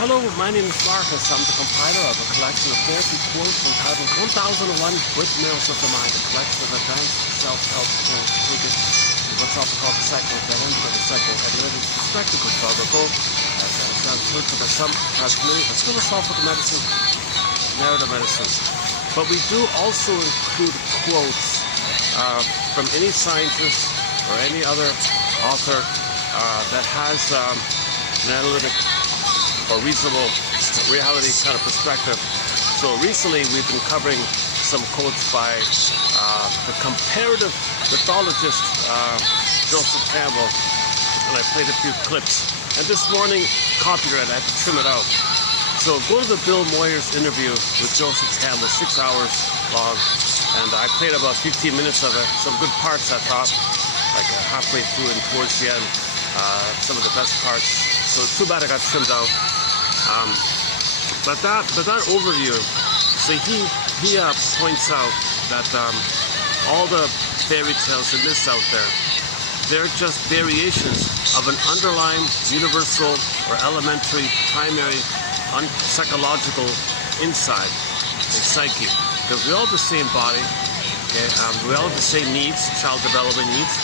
Hello, my name is Marcus. I'm the compiler of a collection of 30 quotes entitled 1001 Windmills of the Mind, a collection of advanced self-help quotes taken in what's often called the cycle of that end of the cycle, and related to spectacle philosophical, as sounds heard by some, perhaps many, as philosophical medicine, narrative medicine. But we do also include quotes from any scientist or any other author that has an analytic or reasonable reality kind of perspective. So recently we've been covering some quotes by the comparative mythologist Joseph Campbell, and I played a few clips. And this morning, copyright, I had to trim it out. So go to the Bill Moyers interview with Joseph Campbell, 6 hours long, and I played about 15 minutes of it. Some good parts, I thought, like halfway through and towards the end, some of the best parts. So too bad I got trimmed out. But that overview, so he points out that all the fairy tales and myths out there, they're just variations of an underlying, universal, or elementary, primary, psychological inside, a psyche. Because we all have the same body, okay? We all have the same needs, child development needs.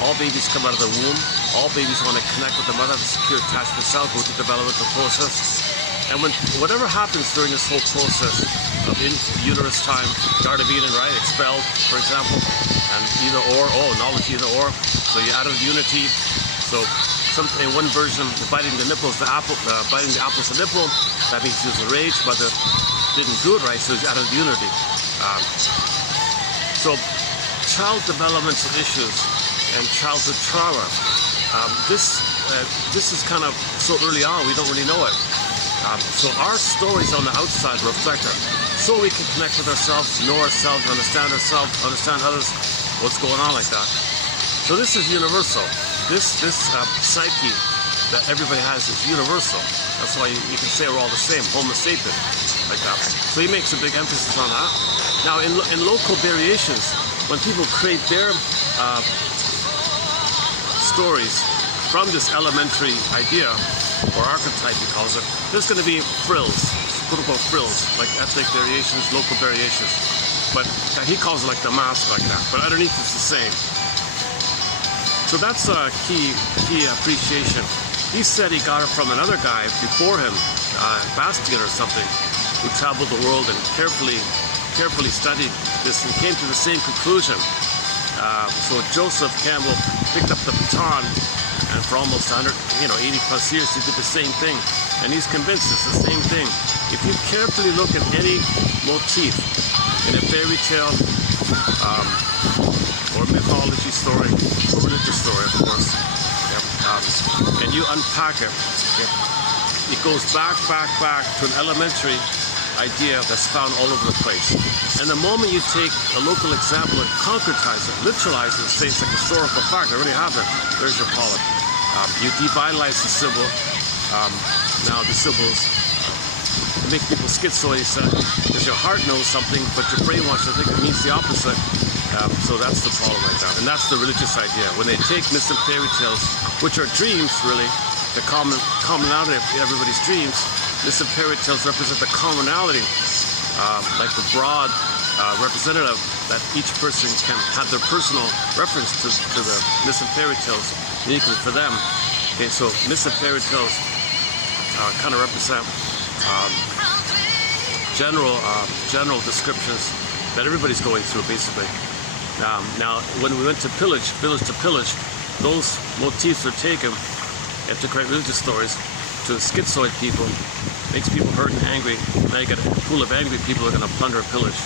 All babies come out of the womb. All babies want to connect with the mother, have a secure attachment cell, go through the developmental process. And whatever happens during this whole process of uterus time, Garden of Eden, right, expelled, for example, and either or, knowledge either or, so you added unity. So in one version, biting the nipples, biting the apple's the nipple, that means he was enraged, but didn't do it right, so he added unity. So child developmental issues and childhood trauma. This is kind of so early on, we don't really know it. So our stories on the outside reflect it, so we can connect with ourselves, know ourselves, understand others, what's going on like that. So this is universal. This psyche that everybody has is universal. That's why you can say we're all the same, Homo sapien, like that. So he makes a big emphasis on that. Now in local variations, when people create their stories from this elementary idea, or archetype he calls it, there's going to be frills, quote-unquote frills, like ethnic variations, local variations. But he calls it like the mask, like that. But underneath it's the same. So that's a key appreciation. He said he got it from another guy before him, Bastian or something, who traveled the world and carefully studied this and came to the same conclusion. So Joseph Campbell picked up the baton, and for almost 80 plus years, he did the same thing. And he's convinced it's the same thing. If you carefully look at any motif in a fairy tale, or mythology story, or religious story, of course, and you unpack it, it goes back to an elementary idea that's found all over the place. And the moment you take a local example and concretize it, literalize it, say it's a historical fact, it really happened, there's your polyp. You devitalize the symbol. Now the symbols make people schizoid, because your heart knows something, but your brain wants to think it means the opposite. So that's the problem right now. And that's the religious idea. When they take myths and fairy tales, which are dreams, really, the commonality of everybody's dreams, myths and fairy tales represent the commonality, like the broad representative that each person can have their personal reference to the myths and fairy tales uniquely for them. Okay, so myths and fairy tales kind of represent general descriptions that everybody's going through, basically. Now, when we went to village to pillage, those motifs are taken and to create religious stories to schizoid people, makes people hurt and angry. Now you get a pool of angry people who are going to plunder and pillage.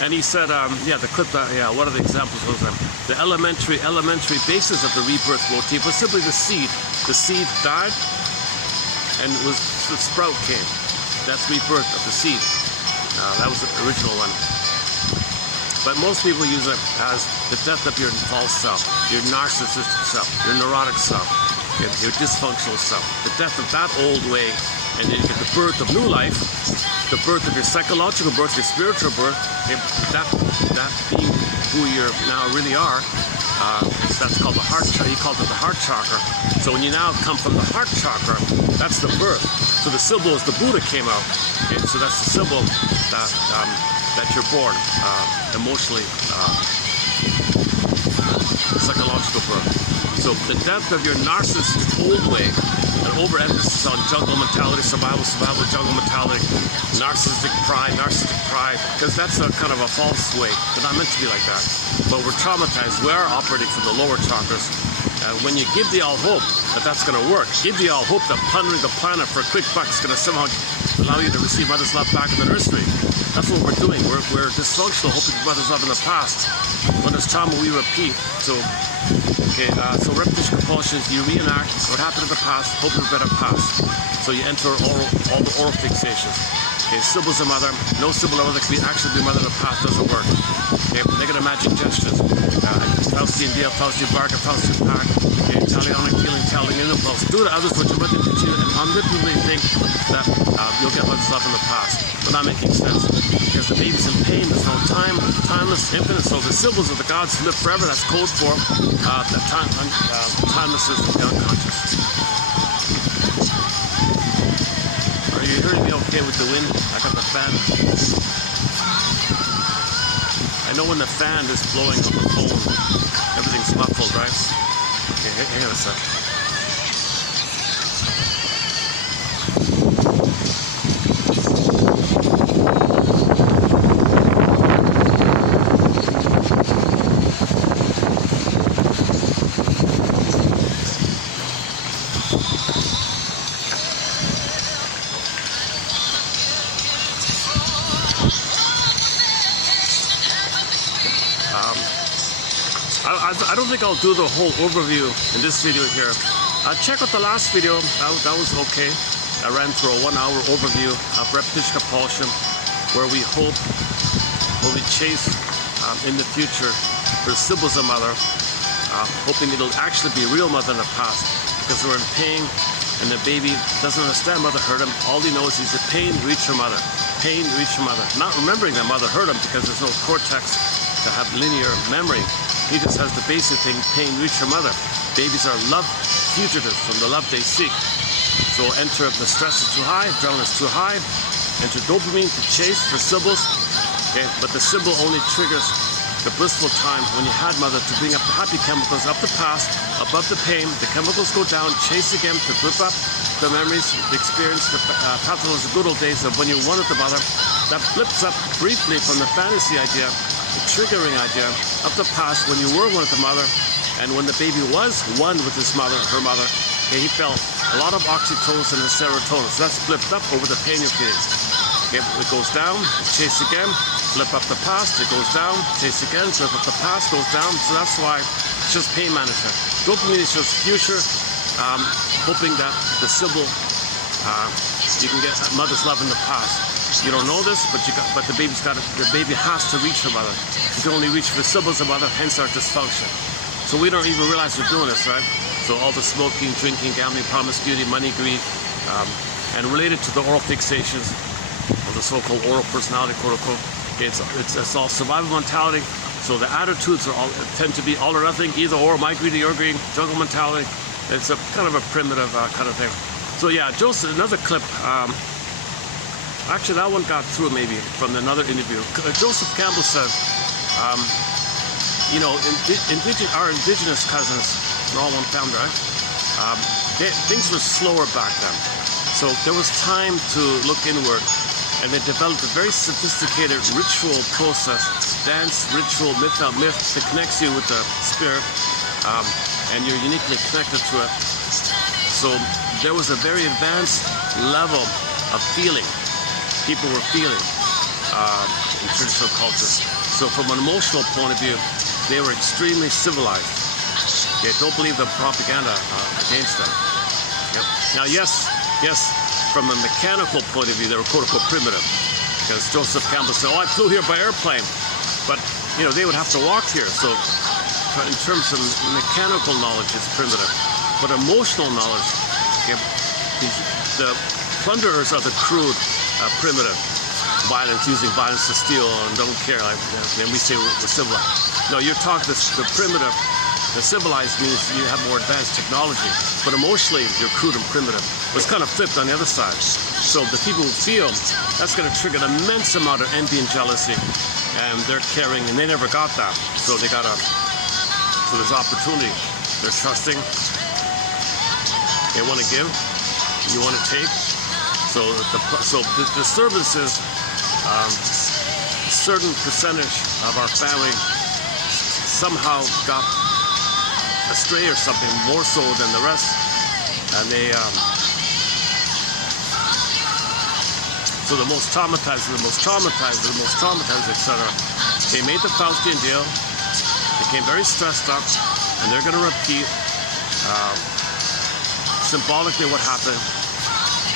And he said, the clip, what are the examples of them? The elementary basis of the rebirth motif was simply the seed. The seed died, and the sprout came. That's rebirth of the seed. That was the original one. But most people use it as the death of your false self, your narcissistic self, your neurotic self, your dysfunctional self, the death of that old way, and then you get the birth of new life, the birth of your psychological birth, your spiritual birth, that being who who you now really are. That's called the heart chakra. He called it the heart chakra. So when you now come from the heart chakra, that's the birth. So the symbol is the Buddha came out. Okay? So that's the symbol that you're born emotionally, psychological birth. So the depth of your narcissistic old way, an overemphasis on jungle mentality, survival, jungle mentality, narcissistic pride, because that's a kind of a false way. They're not meant to be like that. But we're traumatized. We are operating from the lower chakras. When you give the all hope that that's going to work, give the all hope that plundering the planet for a quick buck is going to somehow allow you to receive mother's love back in the nursery. That's what we're doing. We're dysfunctional, hoping for mother's love in the past. When there's trauma, we repeat. So repetition compulsions, you reenact what happened in the past, hoping for a better past. So you enter all the oral fixations. Okay, symbols of mother, no symbol of mother can actually be mother in the past, doesn't work. Okay, negative magic gestures. Faustian deal, Faustian bargain, Faustian pack. Okay, Italianic feeling, telling in impulse. Do to others what your mother did to you, and omnipotently think that you'll get mother's love in the past. But not making sense. Because the baby's in pain, there's no time, timeless, infinite. So the symbols of the gods who live forever, that's code for the timeless is the unconscious. Are you hearing me okay with the wind? I got the fan. I know when the fan is blowing on the phone, everything's muffled, right? Okay, hang on a sec. I don't think I'll do the whole overview in this video here. Check out the last video, that was okay. I ran through a 1 hour overview of repetition compulsion, where we hope, where we chase in the future for symbols of mother, hoping it'll actually be real mother in the past, because we're in pain and the baby doesn't understand mother hurt him. All he knows is the pain reached her mother. Pain reached her mother. Not remembering that mother hurt him because there's no cortex to have linear memory. He just has the basic thing, pain reached her mother. Babies are love fugitives from the love they seek. So enter the stress is too high, adrenaline is too high, enter dopamine to chase for symbols. Okay, but the symbol only triggers the blissful time when you had mother to bring up the happy chemicals up the past, above the pain, the chemicals go down, chase again to blip up the memories, the experience, the pathos, the good old days of when you wanted the mother. That flips up briefly from the fantasy idea, the triggering idea of the past when you were one with the mother, and when the baby was one with his mother, her mother, okay, he felt a lot of oxytocin and serotonin. So that's flipped up over the pain you're feeling. Okay, it goes down, chase again, flip up the past, it goes down, chase again, flip up the past, goes down. So that's why it's just pain management. Dopamine is just future, hoping that the symbol, you can get mother's love in the past. You don't know this, but the baby has to reach her mother. You can only reach the symbols of mother, hence our dysfunction. So we don't even realize we're doing this, right? So all the smoking, drinking, gambling, promiscuity, money, greed, and related to the oral fixations, or the so-called oral personality, quote unquote. It's all survival mentality. So the attitudes tend to be all or nothing, either or, my greed or your greed, jungle mentality. It's a kind of a primitive kind of thing. So yeah, Joseph, another clip. Actually, that one got through maybe from another interview. Joseph Campbell said, you know, our indigenous cousins, they're all one family, right? Things were slower back then. So there was time to look inward, and they developed a very sophisticated ritual process, dance, ritual, myth, that connects you with the spirit, and you're uniquely connected to it. So there was a very advanced level of feeling. People were feeling in traditional cultures. So from an emotional point of view, they were extremely civilized. Okay, don't believe the propaganda against them. Yep. Now, yes, from a mechanical point of view, they were quote unquote primitive. Because Joseph Campbell said, oh, I flew here by airplane. But, you know, they would have to walk here. So in terms of mechanical knowledge, it's primitive. But emotional knowledge, okay, the plunderers are the crude, primitive. violence, using violence to steal, and don't care. Like, and we say we're civilized. No, you're talking the primitive. The civilized means you have more advanced technology, but emotionally you're crude and primitive. It's kind of flipped on the other side. So the people who feel, that's going to trigger an immense amount of envy and jealousy, and they're caring, and they never got that. So they gotta. So there's opportunity. They're trusting. They want to give. You want to take. So the disturbance is a certain percentage of our family somehow got astray or something, more so than the rest, and they so the most traumatized, etc. They made the Faustian deal, became very stressed up, and they're going to repeat symbolically what happened,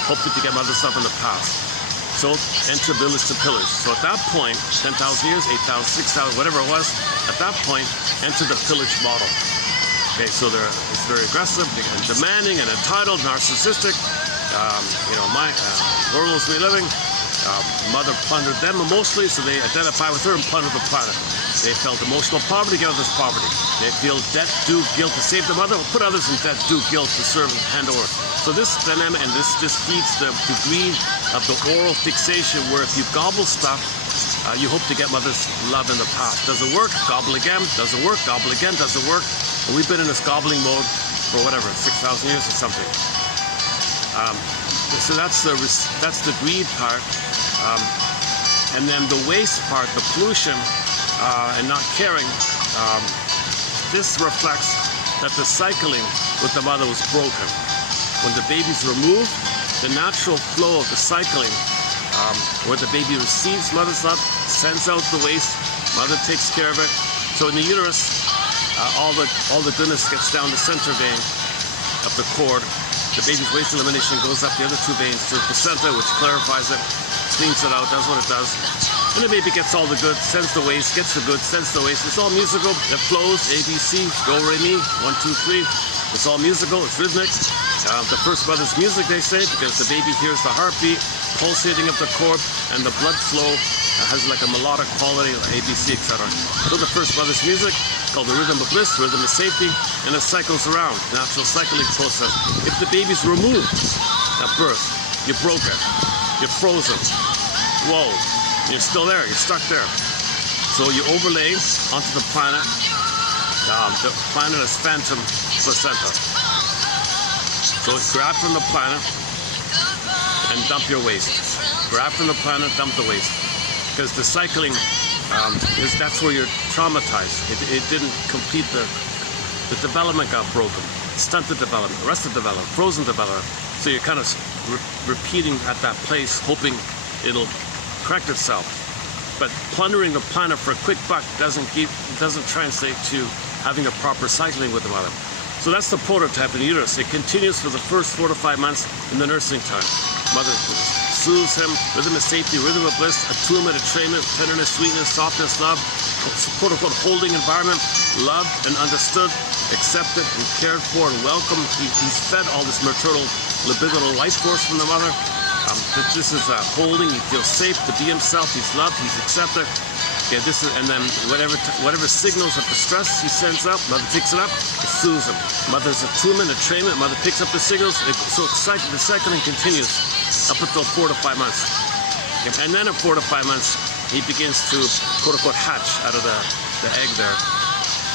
hopefully to get other stuff in the past. So enter village to pillage. So at that point, 10,000 years, 8,000, 6,000, whatever it was, at that point, enter the pillage model. Okay, so it's very aggressive and demanding and entitled, narcissistic. World owes me a living. Mother plundered them emotionally, so they identify with her and plunder the planet. They felt emotional poverty, give others poverty. They feel debt, due, guilt to save the mother, or put others in debt, due, guilt to serve and hand over. So this dynamic, and this feeds the degree of the oral fixation, where if you gobble stuff, you hope to get mother's love in the past. Doesn't work, gobble again, doesn't work, gobble again, doesn't work. And we've been in this gobbling mode for whatever, 6,000 years or something. So that's the greed part. And then the waste part, the pollution, and not caring, this reflects that the cycling with the mother was broken. When the baby's removed, the natural flow of the cycling, where the baby receives mother's love, sends out the waste, mother takes care of it. So in the uterus, all the goodness gets down the center vein of the cord. The baby's waste elimination goes up the other two veins to the placenta, which clarifies it, cleans it out, does what it does. And the baby gets all the good, sends the waste, gets the good, sends the waste. It's all musical, it flows, A, B, C, do, re, mi, 1, 2, 3. It's all musical, it's rhythmic. The first mother's music, they say, because the baby hears the heartbeat, pulsating of the cord, and the blood flow has like a melodic quality, like ABC, etc. So the first mother's music, called the rhythm of bliss, rhythm of safety, and it cycles around, natural cycling process. If the baby's removed at birth, you broke it, you're frozen, whoa, you're still there, you're stuck there. So you overlay onto the planet is phantom placenta. So grab from the planet and dump your waste. Grab from the planet, dump the waste. Because the cycling, that's where you're traumatized. It didn't complete the development got broken. Stunted development, arrested development, frozen development. So you're kind of repeating at that place, hoping it'll correct itself. But plundering the planet for a quick buck doesn't translate to having a proper cycling with the mother. So that's the prototype in the uterus. It continues for the first 4 to 5 months in the nursing time. Mother soothes him, rhythm of safety, rhythm of bliss, attunement, entrainment, tenderness, sweetness, softness, love, quote-unquote holding environment, loved and understood, accepted and cared for and welcomed. He's fed all this maternal libidinal life force from the mother. This is holding, he feels safe to be himself, he's loved, he's accepted. Okay, and then whatever signals of distress he sends out, mother picks it up, it soothes him. Mother's attunement, entrainment, mother picks up the signals, so the cycling continues up until 4 to 5 months. Okay, and then at 4 to 5 months, he begins to, quote-unquote, hatch out of the egg there,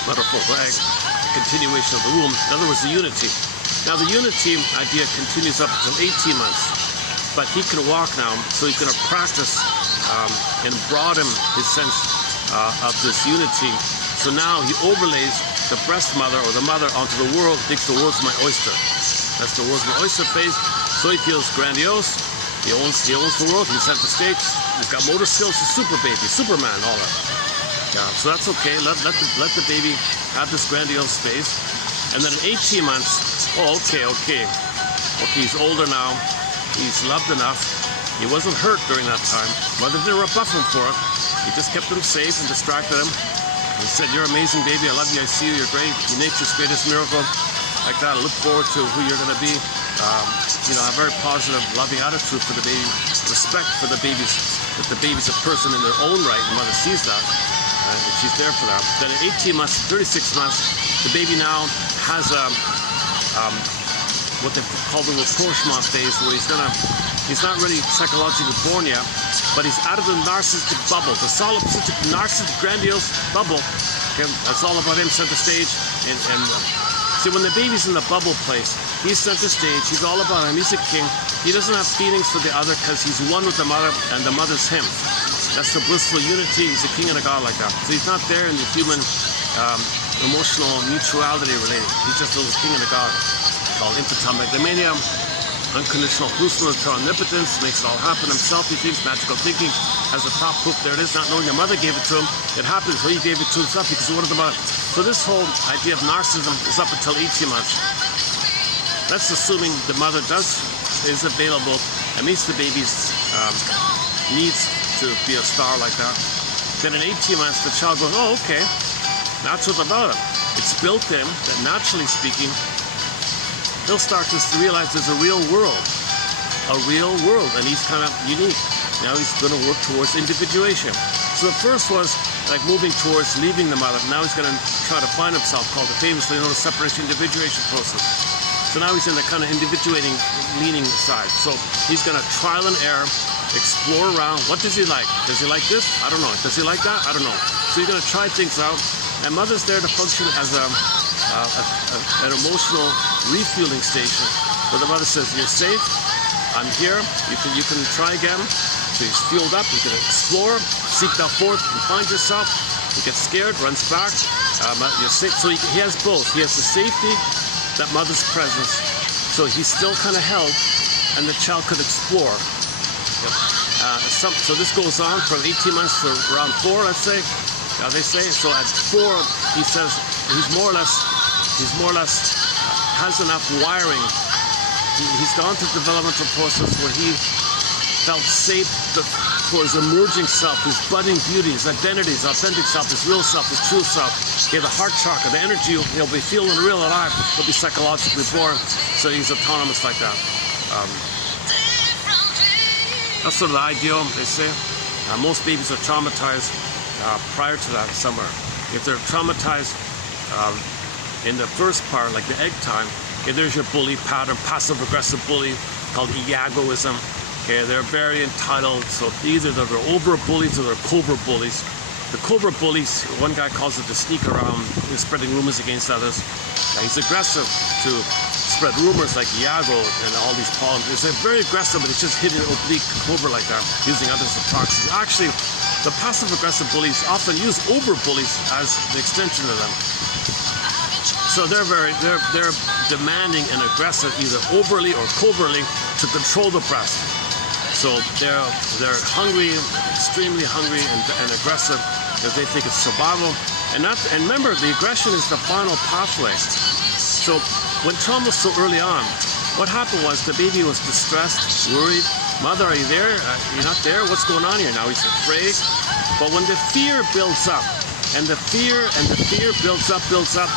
metaphorical egg, a continuation of the womb. In other words, the unity. Now, the unity idea continues up until 18 months, but he can walk now, so he's going to practice and broaden his sense of this unity. So now he overlays the breast mother or the mother onto the world, thinks the world's my oyster. That's the world's my oyster phase. So he feels grandiose. He owns the world. He's center stage. He's got motor skills. He's super baby, Superman, all that. Yeah, so that's okay. Let the baby have this grandiose phase. And then at 18 months, okay, he's older now. He's loved enough. He wasn't hurt during that time. Mother didn't rebuff him for it. He just kept him safe and distracted him. He said, "You're amazing, baby. I love you. I see you. You're great. You're nature's greatest miracle." Like that. I look forward to who you're going to be. A very positive, loving attitude for the baby. Respect for the baby's that the baby's a person in their own right. The mother sees that, and she's there for that. Then at 18 months, 36 months, the baby now has what they call the rapprochement phase, where he's not really psychologically born yet, but he's out of the narcissistic bubble, the solipsistic, narcissistic, grandiose bubble. Okay, that's all about him, center stage. And see, when the baby's in the bubble place, he's center stage. He's all about him. He's a king. He doesn't have feelings for the other because he's one with the mother, and the mother's him. That's the blissful unity. He's a king and a god like that. So he's not there in the human emotional mutuality related. He's just a little king and a god called infantile megalomania, unconditional truthfulness to omnipotence, makes it all happen himself. He thinks magical thinking has the top proof. There it is, not knowing your mother gave it to him. It happens, well, he gave it to himself because he wanted the mother. So this whole idea of narcissism is up until 18 months. That's assuming the mother is available and meets the baby's needs to be a star like that. Then in 18 months, the child goes, oh, okay, that's what's about it. It's built in that, naturally speaking, he'll start to realize there's a real world, and he's kind of unique. Now he's going to work towards individuation. So the first was like moving towards leaving the mother. Now he's going to try to find himself, called the famously known as separation individuation process. So now he's in the kind of individuating, leaning side. So he's going to trial and error, explore around. What does he like? Does he like this? I don't know. Does he like that? I don't know. So he's going to try things out. And mother's there to function as an emotional refueling station, where the mother says, you're safe, I'm here, you can try again. So he's fueled up, he can explore, seek that forth, and find yourself. He gets scared, runs back, you're safe. So he has both. He has the safety, that mother's presence, so he's still kind of held, and the child could explore. So this goes on from 18 months to around 4, let's say. They say, so at 4, he says he's more or less has enough wiring. He's gone through the developmental process where he felt safe for his emerging self, his budding beauty, his identity, his authentic self, his real self, his true self. He has the heart chakra, the energy, he'll be feeling real alive, he'll be psychologically born, so he's autonomous like that. That's sort of the ideal, they say. Most babies are traumatized prior to that somewhere. If they're traumatized in the first part, like the egg time, okay, there's your bully pattern, passive-aggressive bully called egoism. Okay, they're very entitled, so either they're over bullies or they're cobra bullies. The cobra bullies, one guy calls it the sneak around, spreading rumors against others. He's aggressive to spread rumors like Iago and all these problems. It's very aggressive, but it's just hidden oblique cobra like that, using others as proxies. Actually, the passive-aggressive bullies often use over-bullies as the extension of them. So they're demanding and aggressive, either overly or covertly, to control the breast. So they're hungry, extremely hungry and aggressive, because they think it's survival. And remember, the aggression is the final pathway. So when trauma was so early on, what happened was the baby was distressed, worried. Mother, are you there? You're not there? What's going on here? Now he's afraid. But when the fear builds up, and the fear builds up,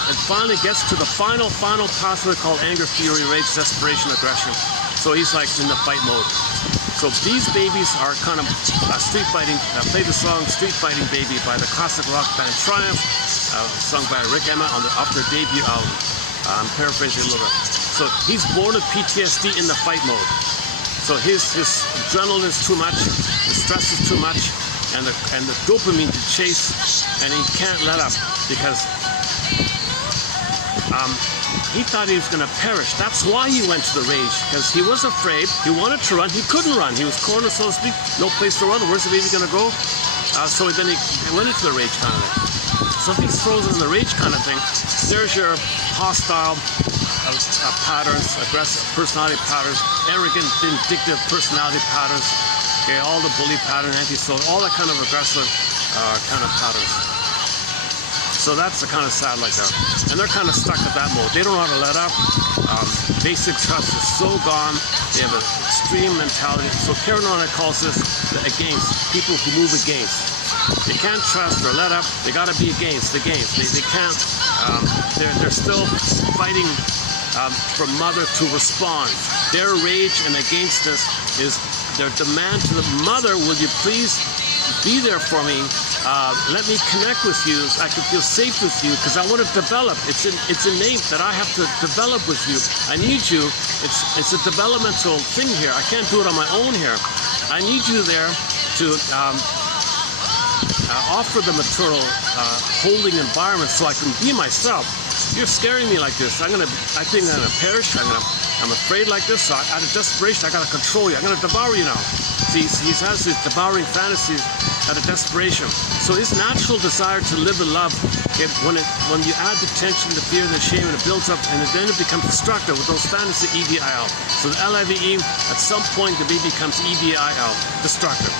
and finally gets to the final pathway called anger, fury, rage, desperation, aggression. So he's like in the fight mode. So these babies are kind of street fighting. Play the song "Street Fighting Baby" by the classic rock band Triumph, sung by Rick Emmett off their debut album. I'm paraphrasing a little bit. So he's born with PTSD in the fight mode. So his adrenaline is too much, his stress is too much, and the dopamine to chase, and he can't let up because he thought he was going to perish. That's why he went to the rage, because he was afraid. He wanted to run. He couldn't run. He was cornered, so to speak. No place to run. Where's the baby going to go? So then he went into the rage kind of thing. So if he's frozen in the rage kind of thing, there's your hostile patterns, aggressive personality patterns, arrogant, vindictive personality patterns, okay, all the bully pattern, anti-social, all that kind of aggressive kind of patterns. So that's the kind of sad like that. And they're kind of stuck at that mode. They don't know how to let up. Basic trust is so gone. They have an extreme mentality. So Karen calls this the against, people who move against. They can't trust or let up. They got to be against. They can't. They're still fighting for mother to respond. Their rage and againstness is their demand to the mother, will you please be there for me? Let me connect with you so I can feel safe with you, because I want to develop. It's innate that I have to develop with you. I need you. It's a developmental thing here. I can't do it on my own here. I need you there to offer the maternal holding environment so I can be myself. You're scaring me like this. I think I'm gonna perish. I'm afraid like this. So out of desperation, I gotta control you. I'm gonna devour you now. See, he has these devouring fantasies out of desperation. So his natural desire to live and love, when you add the tension, the fear, and the shame, and it builds up, and then it becomes destructive with those fantasies, EDIL. So the LIVE, at some point, the baby becomes EDIL, destructive.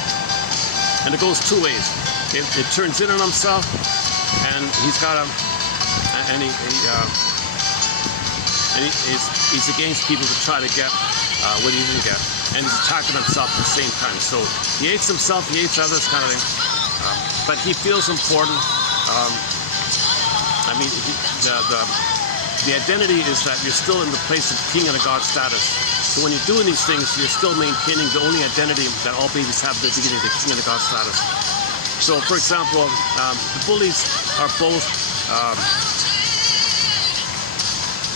And it goes two ways. It turns in on himself, and he's against people to try to get what he didn't get, and he's attacking himself at the same time. So he hates himself, he hates others, kind of thing. But he feels important. I mean, the identity is that you're still in the place of king and a god status. So when you're doing these things, you're still maintaining the only identity that all babies have at the beginning, the king and the god status. So, for example, the bullies are both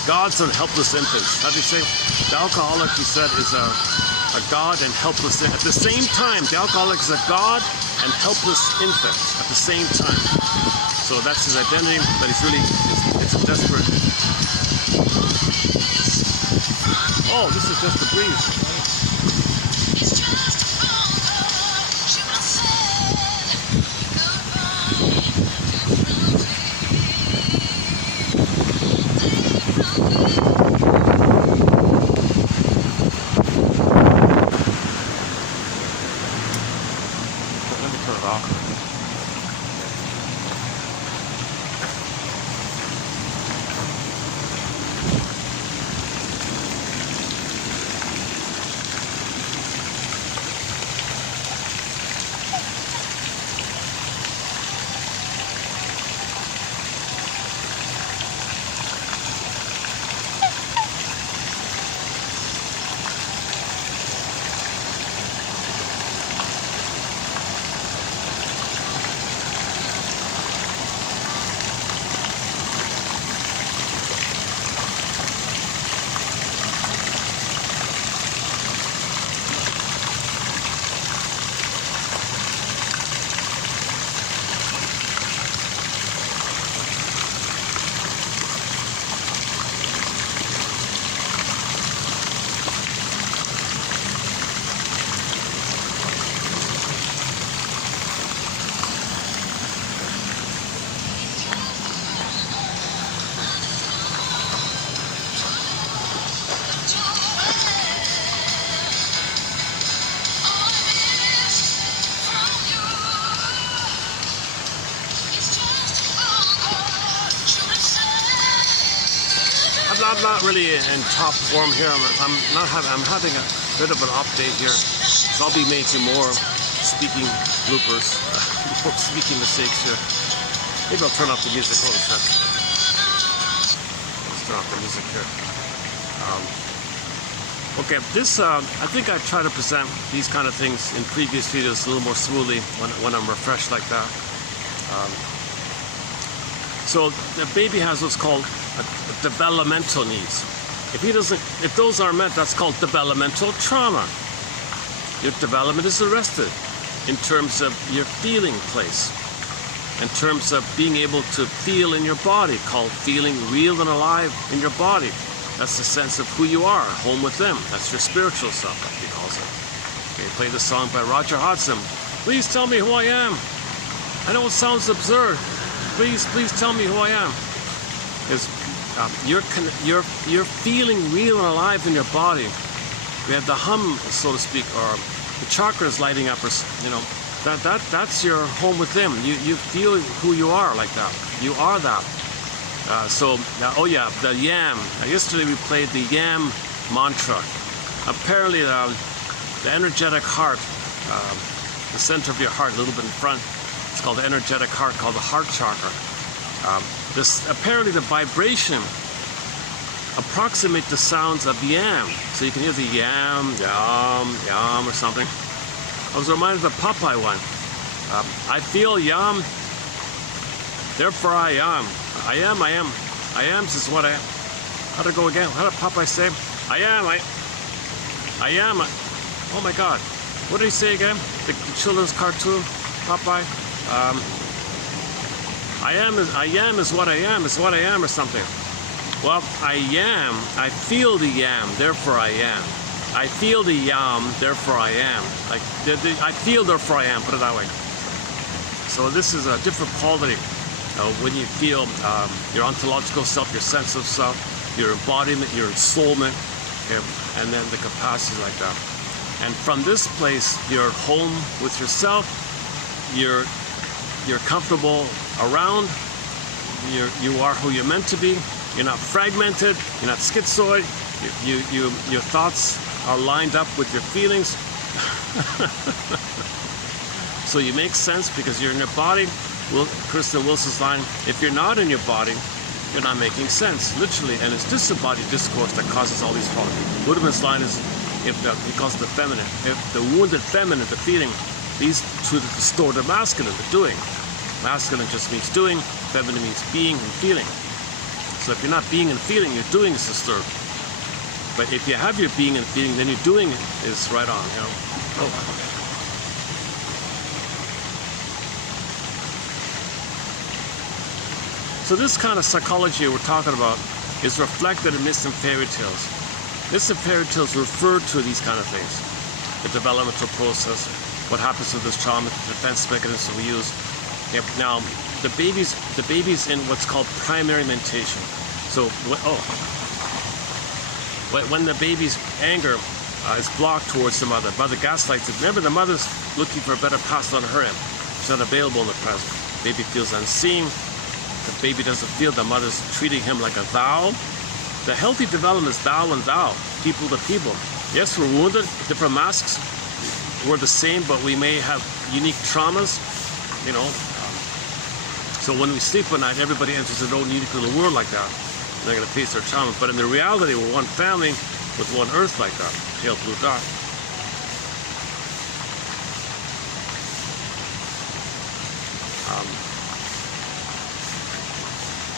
gods and helpless infants. How do you say? The alcoholic, he said, is a god and helpless infant. At the same time, the alcoholic is a god and helpless infant at the same time. So that's his identity, but he's really, it's a desperate. Oh, this is just a breeze. I'm not really in top form here. I'm having a bit of an update here, so I'll be making more speaking bloopers, more speaking mistakes here. Maybe I'll turn off the music. Hold a sec. Let's turn off the music here. Okay, this I think I try to present these kind of things in previous videos a little more smoothly when I'm refreshed like that. So the baby has what's called developmental needs. If those are met, that's called developmental trauma. Your development is arrested in terms of your feeling place, in terms of being able to feel in your body, called feeling real and alive in your body. That's the sense of who you are, home with them. That's your spiritual self, like he calls it. Okay, play this song by Roger Hodgson. Please tell me who I am. I know it sounds absurd. Please tell me who I am. Because you're feeling real and alive in your body. We have the hum, so to speak, or the chakras lighting up, or that's your home with them. You feel who you are like that. You are that. Oh yeah, the yam. Yesterday we played the yam mantra. Apparently the energetic heart, the center of your heart, a little bit in front, it's called the energetic heart, called the heart chakra. Apparently the vibration approximate the sounds of yam. So you can hear the yam, yam, yam or something. I was reminded of the Popeye one. I feel yam, therefore I am. I am. I am is what I am. How'd it go again? How did Popeye say? I am. Oh my God. What did he say again? The children's cartoon, Popeye. I am is what I am, or something. Well, I am. I feel the yam, therefore I am. I feel the yam, therefore I am. Like, I feel, therefore I am, put it that way. So this is a different quality when you feel your ontological self, your sense of self, your embodiment, your ensoulment, and then the capacity like that. And from this place, you're home with yourself, you're comfortable around, you are who you're meant to be, you're not fragmented, you're not schizoid, your thoughts are lined up with your feelings. So you make sense because you're in your body. Kristen Wilson's line, if you're not in your body, you're not making sense, literally, and it's disembodied discourse that causes all these problems. Windmills' line is, because of the feminine, if the wounded feminine, the feeling, these to the distorted masculine, the doing. Masculine just means doing, feminine means being and feeling. So if you're not being and feeling, your doing is disturbed. But if you have your being and feeling, then your doing is right on, you know. Oh. So this kind of psychology we're talking about is reflected in myths and fairy tales. Myths and fairy tales refer to these kind of things. The developmental process, what happens with this trauma, the defense mechanism we use. Now, the baby's in what's called primary mentation. So, when the baby's anger is blocked towards the mother gaslights it. Remember, the mother's looking for a better pass on her end. She's not available in the present. Baby feels unseen. The baby doesn't feel the mother's treating him like a thou. The healthy development is thou and thou, people to people. Yes, we're wounded, different masks. We're the same, but we may have unique traumas, you know. So when we sleep at night, everybody enters their own unique little world like that. They're going to face their trauma. But in the reality, we're one family with one earth like that. Pale blue dot.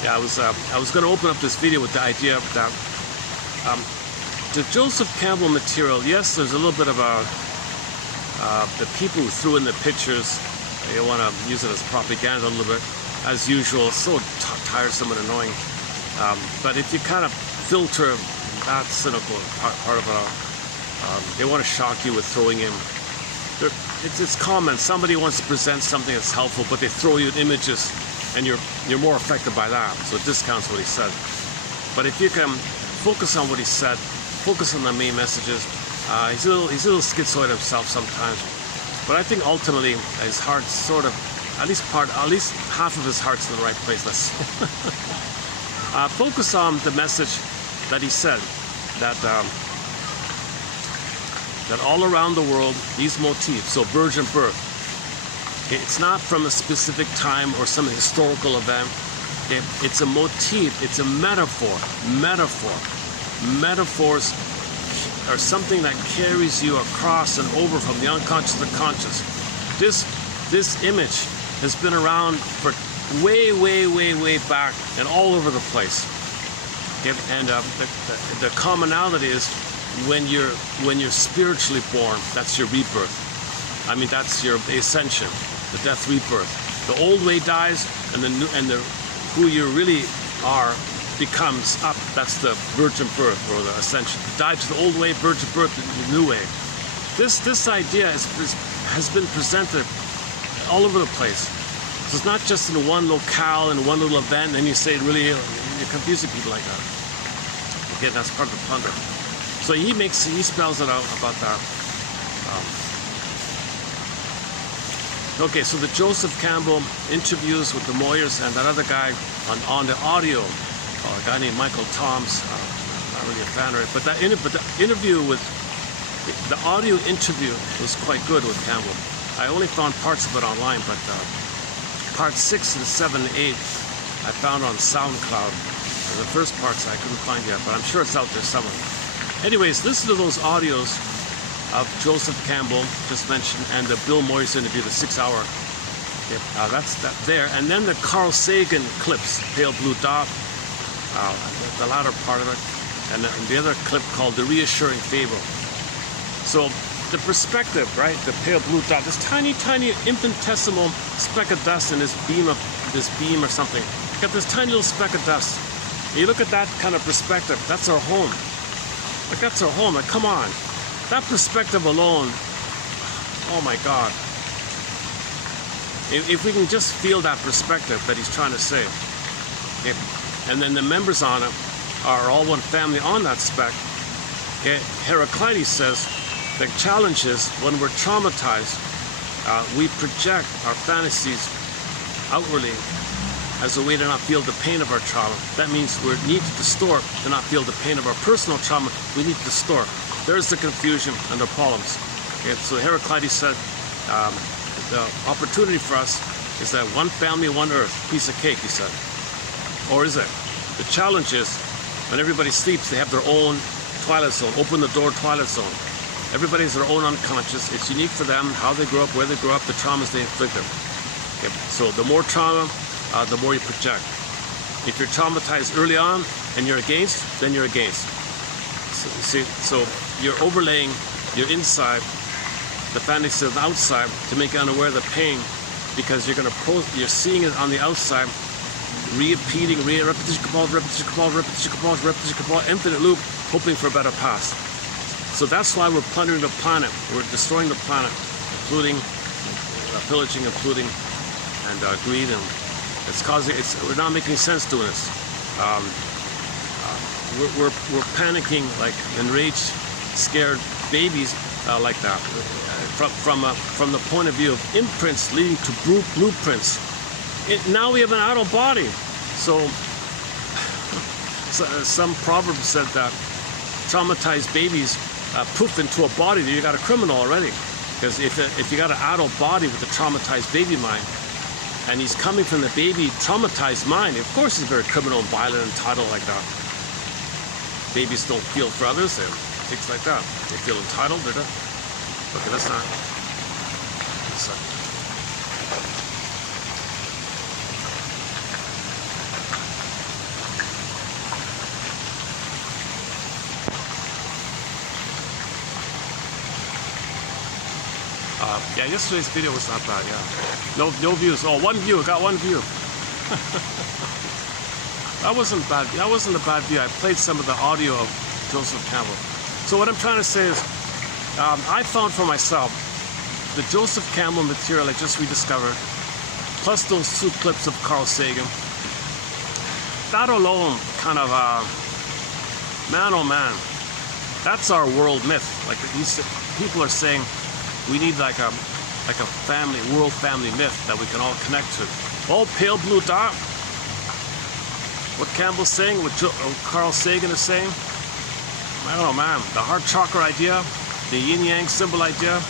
Yeah, I was going to open up this video with the idea that the Joseph Campbell material, yes, there's a little bit of the people who threw in the pictures, they want to use it as propaganda a little bit, as usual, so tiresome and annoying. But if you kind of filter that cynical part of it, they want to shock you with throwing in. It's common. Somebody wants to present something that's helpful, but they throw you images, and you're more affected by that. So it discounts what he said. But if you can focus on what he said, focus on the main messages. He's a little schizoid himself sometimes, but I think ultimately his heart's sort of, at least half of his heart's in the right place. Focus on the message that he said, that all around the world, these motifs, so virgin birth, it's not from a specific time or some historical event. It's a motif, it's a metaphor. Metaphors are something that carries you across and over from the unconscious to the conscious. This image has been around for way back and all over the place. And the commonality is when you're spiritually born, that's your rebirth. I mean, that's your ascension, the death rebirth. The old way dies, and the who you really are becomes up. That's the virgin birth or the ascension. Die to the old way, virgin birth, the new way. This idea has been presented all over the place. So it's not just in one locale, in one little event, and then you say really, you're confusing people like that. Again, that's part of the plunder. So he spells it out about that. Okay, so the Joseph Campbell interviews with the Moyers and that other guy on the audio, a guy named Michael Toms. Not really a fan of it, but the interview with the audio interview was quite good with Campbell. I only found parts of it online, but part 6 and 7 and 8 I found on SoundCloud. The first parts I couldn't find yet, but I'm sure it's out there somewhere. Anyways, listen to those audios of Joseph Campbell, just mentioned, and the Bill Moyers interview, the 6-hour. That's that there. And then the Carl Sagan clips, Pale Blue Dot, the latter part of it, and the other clip called The Reassuring Fable. So the perspective, right, the pale blue dot, this tiny, tiny infinitesimal speck of dust in this beam or something. You got this tiny little speck of dust. You look at that kind of perspective, that's our home. Like, that's our home. Like, come on. That perspective alone, oh my God. If we can just feel that perspective that he's trying to say, and then the members on it are all one family on that speck. Heraclides says the challenge is when we're traumatized, we project our fantasies outwardly as a way to not feel the pain of our trauma. That means we need to distort to not feel the pain of our personal trauma. We need to distort. There's the confusion and the problems. So Heraclides said the opportunity for us is that one family, one earth, piece of cake, he said. Or is it? The challenge is when everybody sleeps, they have their own twilight zone, open the door twilight zone. Everybody has their own unconscious. It's unique for them, how they grew up, where they grew up, the traumas they inflicted. So the more trauma, the more you project. If you're traumatized early on and you're against, then you're against. So you're overlaying your inside, the fantasy of the outside, to make you unaware of the pain, because you're seeing it on the outside, repeating, repetition, infinite loop, hoping for a better past. So that's why we're plundering the planet. We're destroying the planet, including pillaging, including and greed, and we're not making sense doing this. We're panicking like enraged, scared babies like that. From the point of view of imprints leading to blueprints. Now we have an adult body. So some proverb said that traumatized babies poof into a body, you got a criminal already. Because if you got an adult body with a traumatized baby mind, and he's coming from the baby traumatized mind, of course he's very criminal and violent and entitled like that. Babies don't feel for others and things like that. They feel entitled, they're not. Okay, that's not. Yeah, yesterday's video was not bad, yeah. No views. Oh, one view. Got one view. That wasn't bad. That wasn't a bad view. I played some of the audio of Joseph Campbell. So what I'm trying to say is, I found for myself the Joseph Campbell material I just rediscovered, plus those 2 clips of Carl Sagan. That alone, kind of, man, oh man, that's our world myth. Like people are saying, we need like a family, world family myth that we can all connect to. Oh, pale blue dot. What Campbell's saying, what Carl Sagan is saying. I don't know, man. The heart chakra idea, the yin yang symbol idea.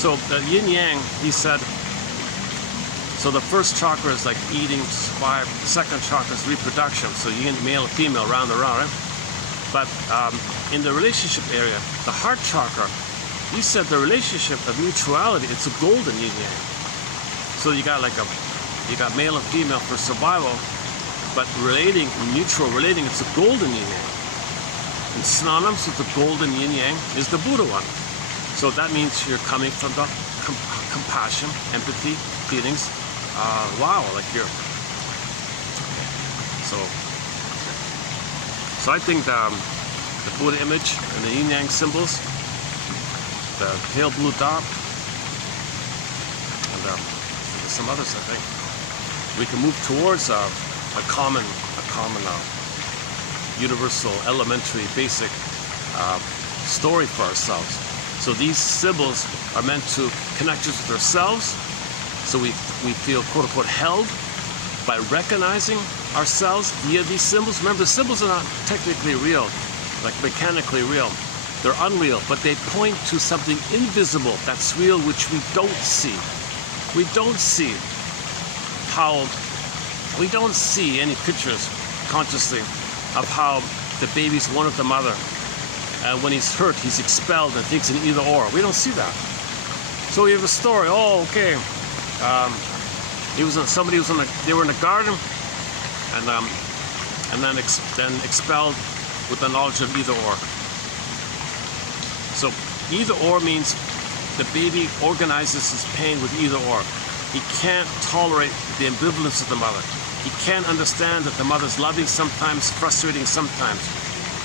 So the yin yang, he said. So the first chakra is like eating, survive. The second chakra is reproduction. So yin, male and female, round and round, right? But in the relationship area, the heart chakra, he said the relationship of mutuality, it's a golden yin yang. So you got male and female for survival, but relating, mutual relating, it's a golden yin yang. And synonymous with the golden yin yang is the Buddha one. So that means you're coming from the compassion, empathy, feelings. Wow, like you're. So I think the Buddha image and the yin yang symbols, the pale blue dot, and some others, I think we can move towards a common universal, elementary, basic story for ourselves. So these symbols are meant to connect us with ourselves, so we feel quote unquote held by recognizing ourselves via these symbols. Remember, the symbols are not technically real, like mechanically real. They're unreal, but they point to something invisible that's real, which we don't see. We don't see how We don't see any pictures consciously of how the baby's one with the mother. And when he's hurt, he's expelled and thinks in either or. We don't see that. So we have a story. Oh, okay. They were in a garden, and then expelled with the knowledge of either or. So either or means the baby organizes his pain with either or. He can't tolerate the ambivalence of the mother. He can't understand that the mother's loving sometimes, frustrating sometimes.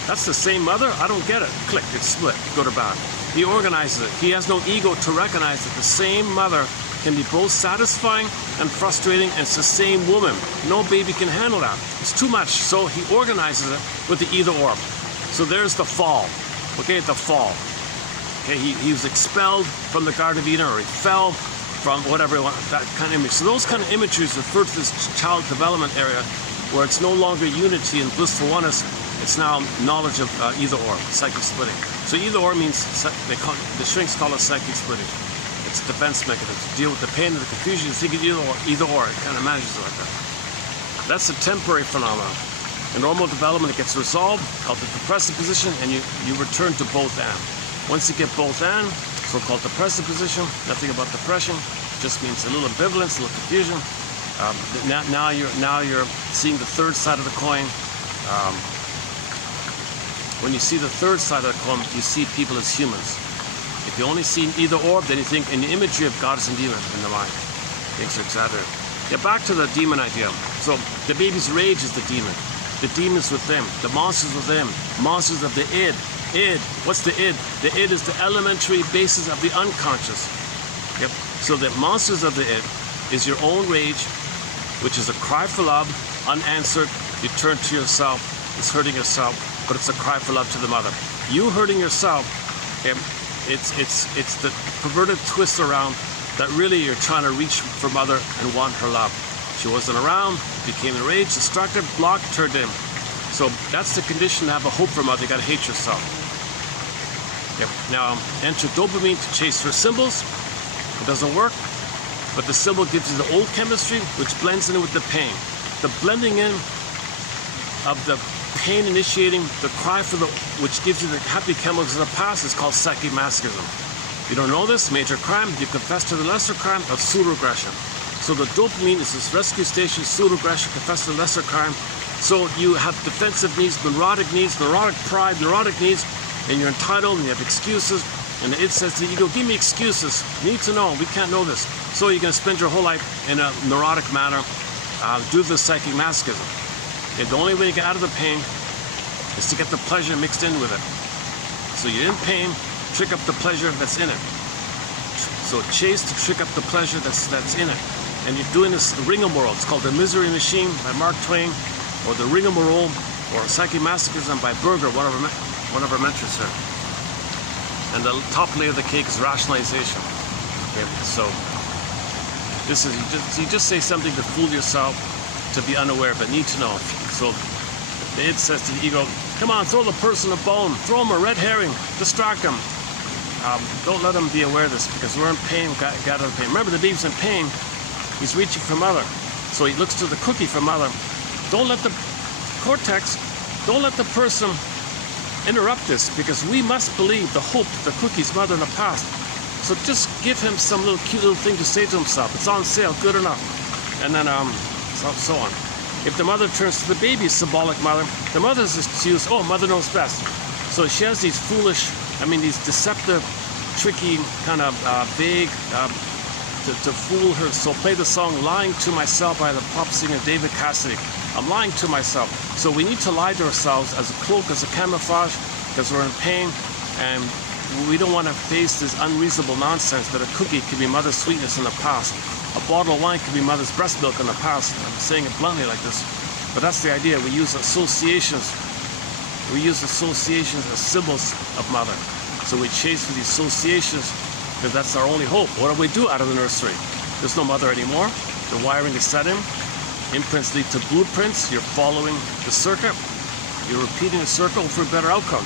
That's the same mother? I don't get it. Click, it's split, go to bad. He organizes it. He has no ego to recognize that the same mother can be both satisfying and frustrating, and it's the same woman. No baby can handle that. It's too much, so he organizes it with the either or. So there's the fall, okay, the fall. Okay, he was expelled from the Garden of Eden, or he fell from whatever, that kind of image. So those kind of images refer to this child development area where it's no longer unity and blissful oneness, it's now knowledge of either or, psychic splitting. So either or means, the shrinks call it psychic splitting. It's a defense mechanism to deal with the pain and the confusion. You think either or, it kind of manages it like that. That's a temporary phenomenon. In normal development, it gets resolved, called the depressive position, and you return to both and. Once you get both and, so-called depressive position, nothing about depression, just means a little ambivalence, a little confusion. Now you're seeing the third side of the coin. When you see the third side of the coin, you see people as humans. If you only see either or, then you think in the imagery of goddess and demon in the mind. Things are exaggerated. Get back to the demon idea. So the baby's rage is the demon. The demon's with them. The monsters with them. Monsters of the id. Id. What's the id? The id is the elementary basis of the unconscious. Yep. So the monsters of the id is your own rage, which is a cry for love, unanswered. You turn to yourself. It's hurting yourself, but it's a cry for love to the mother. You hurting yourself, it's the perverted twist around that really you're trying to reach for mother and want her love. She wasn't around, became enraged, destructive, blocked, turned in. So that's the condition to have a hope for mother. You gotta hate yourself. Yep. Now enter dopamine to chase for symbols. It doesn't work, but the symbol gives you the old chemistry, which blends in with the pain. The blending in of the pain initiating the cry for which gives you the happy chemicals of the past is called psychic masochism. You don't know this, major crime, you confess to the lesser crime of pseudo-aggression. So the dopamine is this rescue station, pseudo-aggression, confess to the lesser crime. So you have defensive needs, neurotic pride, neurotic needs, and you're entitled and you have excuses, and it says to the ego, give me excuses, you need to know, we can't know this. So you're going to spend your whole life in a neurotic manner due to the psychic masochism. Okay, the only way to get out of the pain is to get the pleasure mixed in with it. So you're in pain, trick up the pleasure that's in it. So chase to trick up the pleasure that's in it. And you're doing this rigmarole. It's called The Misery Machine by Mark Twain, or The Rigmarole, or Psychic Masochism by Berger, one of our mentors here. And the top layer of the cake is rationalization. Okay, so this is you just say something to fool yourself, to be unaware, but need to know. So the id says to the ego, come on, throw the person a bone, throw him a red herring, distract him. Don't let him be aware of this, because we're in pain, got out of pain. Remember, the baby's in pain, he's reaching for mother. So he looks to the cookie for mother. Don't let the cortex, don't let the person interrupt this, because we must believe the hope that the cookie's mother in the past. So just give him some little cute little thing to say to himself. It's on sale, good enough. And then so on. If the mother turns to the baby's symbolic mother, the mother's excuse, oh, mother knows best. So she has these foolish, these deceptive, tricky, kind of vague, to fool her. So play the song Lying to Myself by the pop singer David Cassidy. I'm lying to myself. So we need to lie to ourselves as a cloak, as a camouflage, because we're in pain, and we don't want to face this unreasonable nonsense that a cookie could be mother's sweetness in the past. A bottle of wine could be mother's breast milk in the past. I'm saying it bluntly like this, but that's the idea. We use associations. We use associations as symbols of mother. So we chase for these associations, because that's our only hope. What do we do out of the nursery? There's no mother anymore. The wiring is set in. Imprints lead to blueprints. You're following the circuit. You're repeating the circle for a better outcome.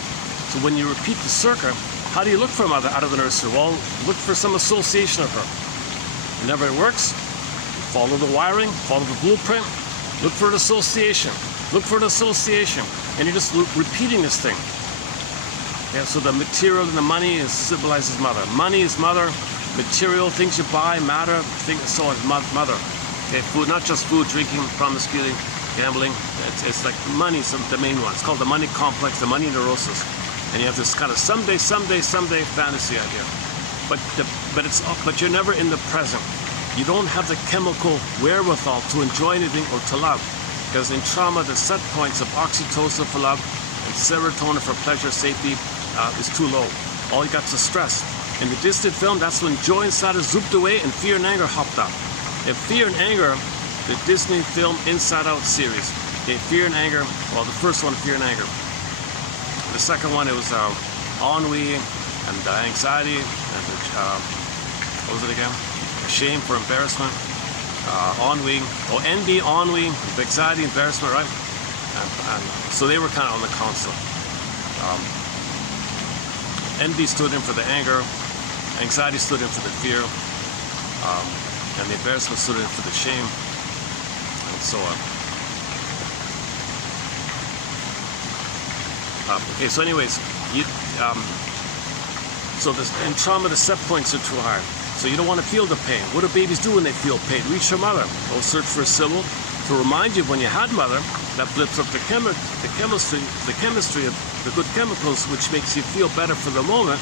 So when you repeat the circuit, how do you look for a mother out of the nursery? Well, look for some association of her. Whenever it works, follow the wiring, follow the blueprint, Look for an association. Look for an association. And you're just repeating this thing. Yeah, so the material and the money symbolizes mother. Money is mother. Material, things you buy, matter, things, so on, mother. Okay, food, not just food, drinking, promiscuity, gambling. It's like money, the main one. It's called the money complex, the money neurosis. And you have this kind of someday fantasy idea. But you're never in the present. You don't have the chemical wherewithal to enjoy anything or to love. Because in trauma, the set points of oxytocin for love and serotonin for pleasure, safety is too low. All you got is stress. In the distant film, that's when joy inside is zooped away and fear and anger hopped up. In Fear and Anger, the Disney film Inside Out series. Okay, Fear and Anger, well, the first one, Fear and Anger. The second one, it was ennui and anxiety and what was it again? Shame for embarrassment. Ennui, envy, ennui, anxiety, embarrassment, right? And so they were kind of on the console. Envy stood in for the anger, anxiety stood in for the fear, and the embarrassment stood in for the shame, and so on. Okay, so anyways, in trauma, the set points are too high. So you don't want to feel the pain. What do babies do when they feel pain? Reach your mother. Go search for a symbol to remind you when you had mother. That flips up the chemistry of the good chemicals, which makes you feel better for the moment.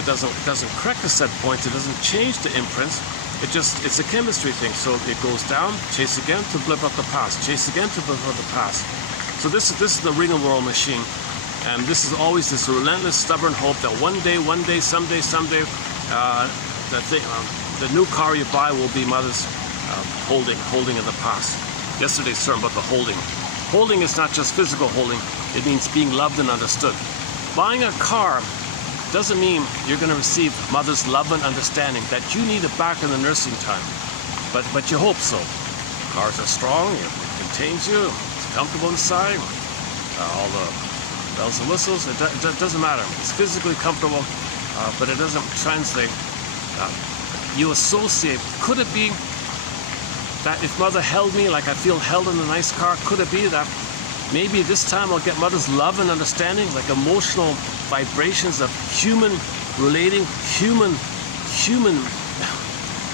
It doesn't correct the set points. It doesn't change the imprints. It's a chemistry thing. So it goes down, chase again to blip up the past, chase again to blip up the past. So this is the ring and whirl machine, and this is always this relentless, stubborn hope that one day, someday, the new car you buy will be mother's holding in the past. Yesterday's term about the holding. Holding is not just physical holding, it means being loved and understood. Buying a car doesn't mean you're going to receive mother's love and understanding, that you need it back in the nursing time. But you hope so. Cars are strong, it contains you, it's comfortable inside, all the bells and whistles, it doesn't matter. It's physically comfortable, but it doesn't translate. You associate, could it be that if mother held me like I feel held in a nice car, could it be that maybe this time I'll get mother's love and understanding, like emotional vibrations of human relating, human,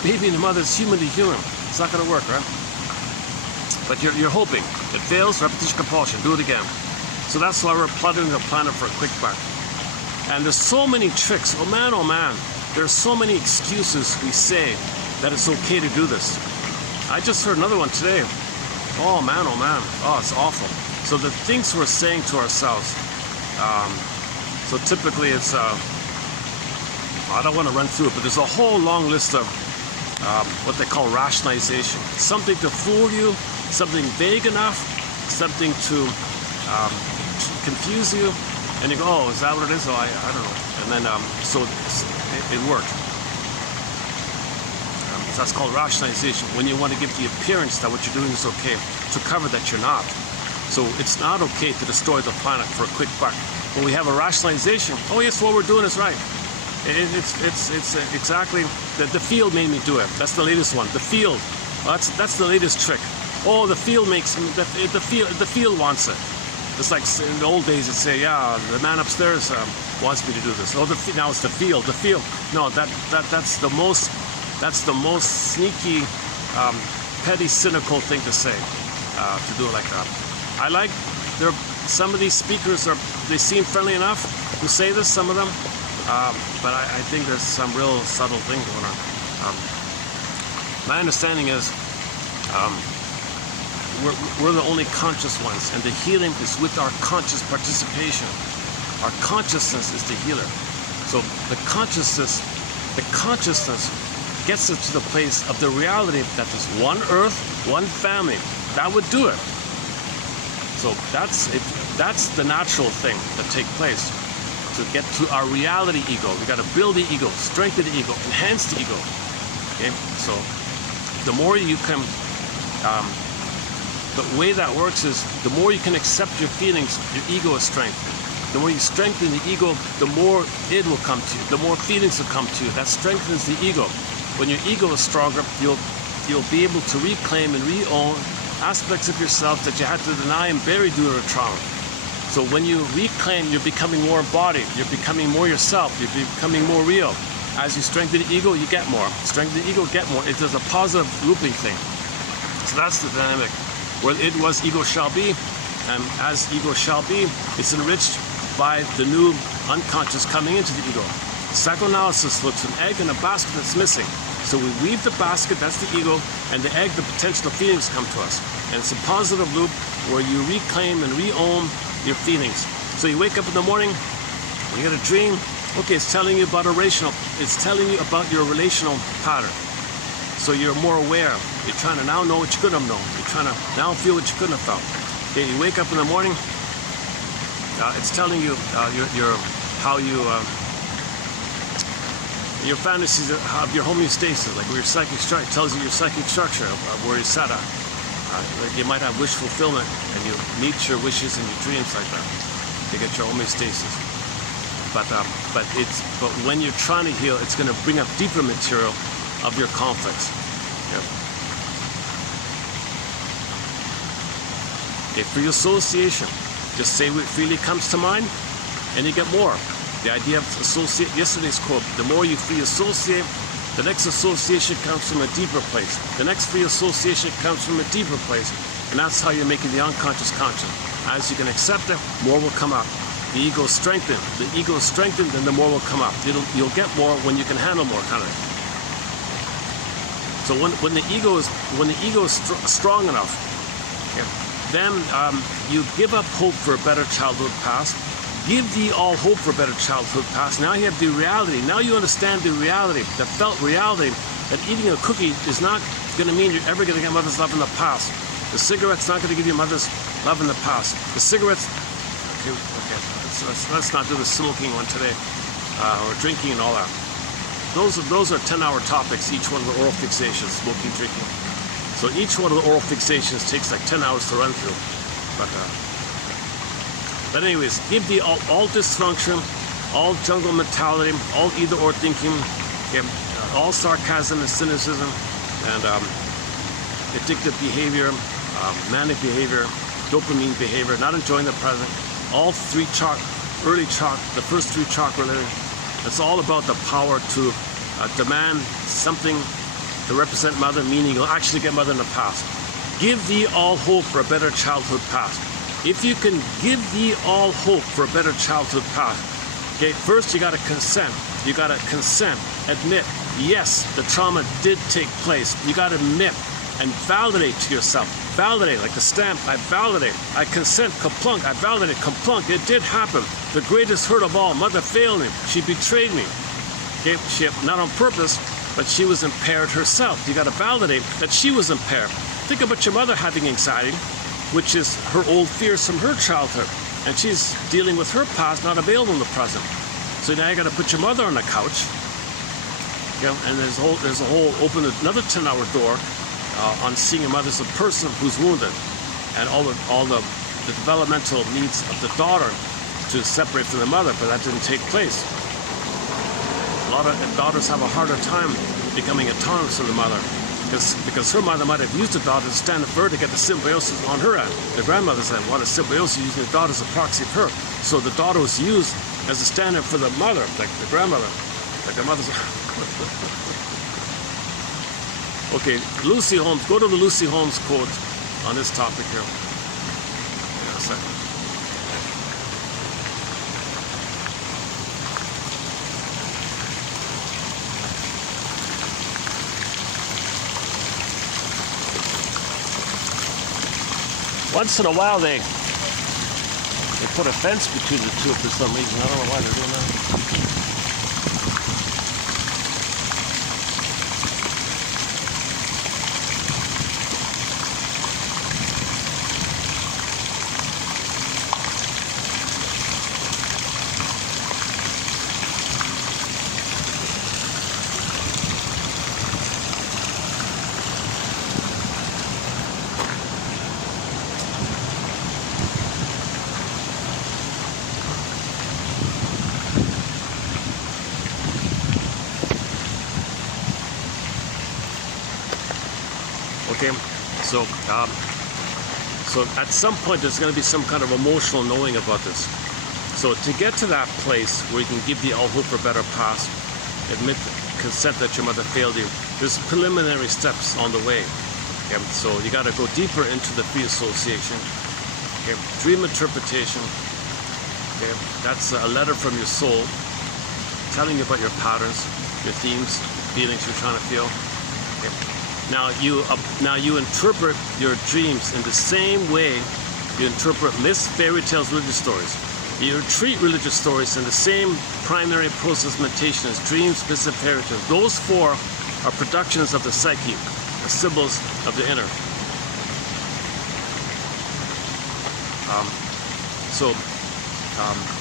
baby and mother is human to human. It's not going to work, right? But you're hoping. It fails, repetition, compulsion, do it again. So that's why we're plundering the planet for a quick buck. And there's so many tricks, oh man. There's so many excuses we say that it's okay to do this. I just heard another one today. Oh man, oh, it's awful. So the things we're saying to ourselves, so typically it's, I don't want to run through it, but there's a whole long list of what they call rationalization. Something to fool you, something vague enough, something to confuse you, and you go, oh, is that what it is? Oh, I don't know. And then, so it worked. So that's called rationalization, when you want to give the appearance that what you're doing is okay, to cover that you're not. So it's not okay to destroy the planet for a quick buck. When we have a rationalization, oh yes, what we're doing is right. It's exactly, the field made me do it. That's the latest one, the field. Well, that's the latest trick. Oh, the field makes, the field wants it. It's like in the old days, it'd say, yeah, the man upstairs wants me to do this. Oh, now it's the field. The field. No, that's the most sneaky, petty, cynical thing to say, to do it like that. I like, some of these speakers they seem friendly enough to say this, some of them, but I think there's some real subtle thing going on. My understanding is, we're the only conscious ones, and the healing is with our conscious participation. Our consciousness is the healer. So the consciousness gets us to the place of the reality that there's one earth, one family. That would do it. So that's it. That's the natural thing that takes place. To get to our reality ego, we got to build the ego, strengthen the ego, enhance the ego. Okay, so the more you can, the way that works is the more you can accept your feelings, your ego is strengthened. The more you strengthen the ego, the more it will come to you, the more feelings will come to you. That strengthens the ego. When your ego is stronger, you'll be able to reclaim and re-own aspects of yourself that you had to deny and bury due to trauma. So when you reclaim, you're becoming more embodied, you're becoming more yourself, you're becoming more real. As you strengthen the ego, you get more. Strengthen the ego, get more. It is a positive looping thing. So that's the dynamic. Where it was, ego shall be, and as ego shall be, it's enriched by the new unconscious coming into the ego. Psychoanalysis looks at an egg and a basket that's missing. So we weave the basket, that's the ego, and the egg, the potential feelings come to us. And it's a positive loop where you reclaim and re-own your feelings. So you wake up in the morning, you get a dream, okay, it's telling you about it's telling you about your relational pattern. So you're more aware. You're trying to now know what you couldn't have known. You're trying to now feel what you couldn't have felt. Okay, you wake up in the morning, it's telling you your fantasies of your homeostasis, like your psychic structure, tells you your psychic structure of where you're set at. Like you might have wish fulfillment and you meet your wishes and your dreams like that. You get your homeostasis. But when you're trying to heal, it's going to bring up deeper material of your conflicts. Yep. Okay, free association. Just say what freely comes to mind, and you get more. The idea of associate, yesterday's quote, the more you free associate, the next association comes from a deeper place. The next free association comes from a deeper place. And that's how you're making the unconscious conscious. As you can accept it, more will come out. The ego is strengthened. The ego is strengthened, then the more will come out. You'll get more when you can handle more, kind of. So when the ego is strong enough, okay, then you give up hope for a better childhood past. Give thee all hope for a better childhood past. Now you have the reality. Now you understand the reality, the felt reality, that eating a cookie is not going to mean you're ever going to get mother's love in the past. The cigarette's not going to give you mother's love in the past. The cigarettes, okay, let's not do the smoking one today, or drinking and all that. Those are 10-hour topics, each one of the oral fixations, smoking, drinking. So each one of the oral fixations takes like 10 hours to run through. But anyways, give thee all dysfunction, all jungle mentality, all either-or thinking, okay, all sarcasm and cynicism, and addictive behavior, manic behavior, dopamine behavior, not enjoying the present, all three early the first three chakra living. It's all about the power to demand something to represent mother, meaning you'll actually get mother in the past. Give thee all hope for a better childhood past. If you can give thee all hope for a better childhood past, okay, first you got to consent. You got to consent, admit, yes, the trauma did take place. You got to admit and validate to yourself. Validate, like the stamp, I validate. I consent, kaplunk, I validate, kaplunk. It did happen. The greatest hurt of all, mother failed me. She betrayed me. Okay, not on purpose, but she was impaired herself. You got to validate that she was impaired. Think about your mother having anxiety, which is her old fears from her childhood, and she's dealing with her past, not available in the present. So now you got to put your mother on the couch, you know, and there's a whole open another 10-hour door on seeing your mother as a person who's wounded, and all the developmental needs of the daughter to separate from the mother, but that didn't take place. A lot of daughters have a harder time becoming autonomous from the mother. Because her mother might have used the daughter to stand up for her to get the symbiosis on her end. The grandmother's end wanted symbiosis using the daughter as a proxy of her. So the daughter was used as a stand-up for the mother, like the grandmother, like the mother's. Okay, Lucy Holmes. Go to the Lucy Holmes quote on this topic here. Yeah, a second. Once in a while, they put a fence between the two for some reason. I don't know why they're doing that. Okay, so So at some point, there's going to be some kind of emotional knowing about this. So to get to that place where you can give the all hope for better past, admit, consent that your mother failed you, there's preliminary steps on the way. Okay? So you got to go deeper into the free association. Okay? Dream interpretation. Okay? That's a letter from your soul telling you about your patterns, your themes, feelings you're trying to feel. Okay? Now you interpret your dreams in the same way you interpret myths, fairy tales, religious stories. You treat religious stories in the same primary process mentation as dreams, myths, and fairy tales. Those four are productions of the psyche, the symbols of the inner.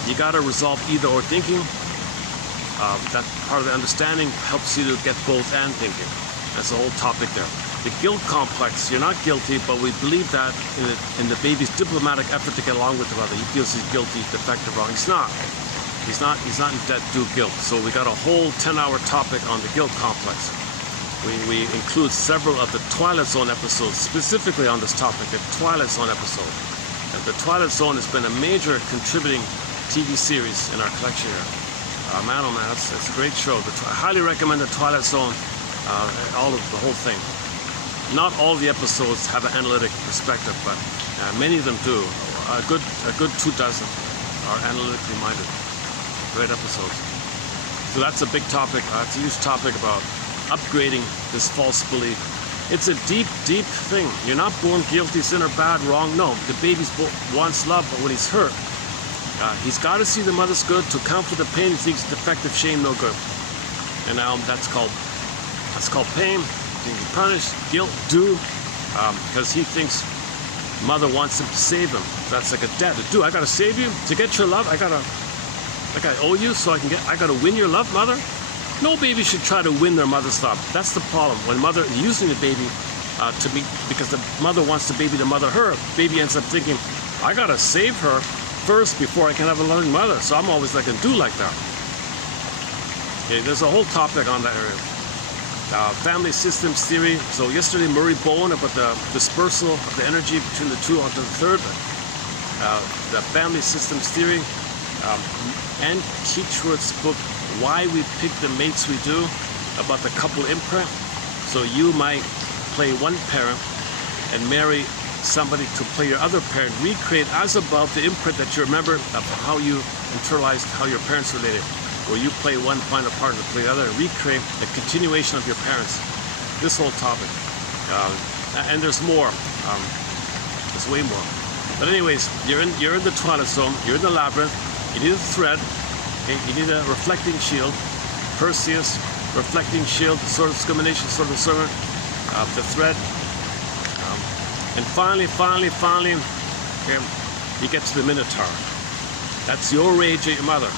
You got to resolve either or thinking. That part of the understanding helps you to get both and thinking. That's the whole topic there. The guilt complex, you're not guilty, but we believe that in the baby's diplomatic effort to get along with the mother. He feels he's guilty, defective, wrong. He's not. He's not in debt due guilt. So we got a whole 10-hour topic on the guilt complex. We include several of the Twilight Zone episodes specifically on this topic, the Twilight Zone episode. And the Twilight Zone has been a major contributing TV series in our collection here. Man, oh man, it's a great show. I highly recommend the Twilight Zone, all of the whole thing. Not all the episodes have an analytic perspective, but many of them do. A good 2 dozen are analytically minded. Great episodes. So that's a big topic. It's a huge topic about upgrading this false belief. It's a deep, deep thing. You're not born guilty, sinner, bad, wrong. No, the baby wants love, but when he's hurt, he's got to see the mother's good to account for the pain. He thinks defective, shame, no good. And now that's called pain. He can be punished, guilt, due, because he thinks mother wants him to save him. That's like a debt. Do I gotta save you to get your love? I owe you, so I gotta win your love, mother. No baby should try to win their mother's love. That's the problem. When mother using the baby because the mother wants the baby to mother her, baby ends up thinking, I gotta save her first before I can have a loving mother. So I'm always like, do like that. Okay, there's a whole topic on that area. Family systems theory. So yesterday, Murray Bowen about the dispersal of the energy between the two onto the third. The family systems theory. And Teachworth's book, Why We Pick the Mates We Do, about the couple imprint. So you might play one parent and marry somebody to play your other parent. Recreate as above the imprint that you remember of how you internalized how your parents related. Where you play one final part to play the other and recreate the continuation of your parents. This whole topic. And there's more. There's way more. But anyways, you're in the Twilight Zone, you're in the labyrinth, you need a thread, okay? You need a reflecting shield. Perseus, reflecting shield, sword of discrimination, sword of servant, the thread. And finally, okay, you get to the Minotaur. That's your rage at your mother.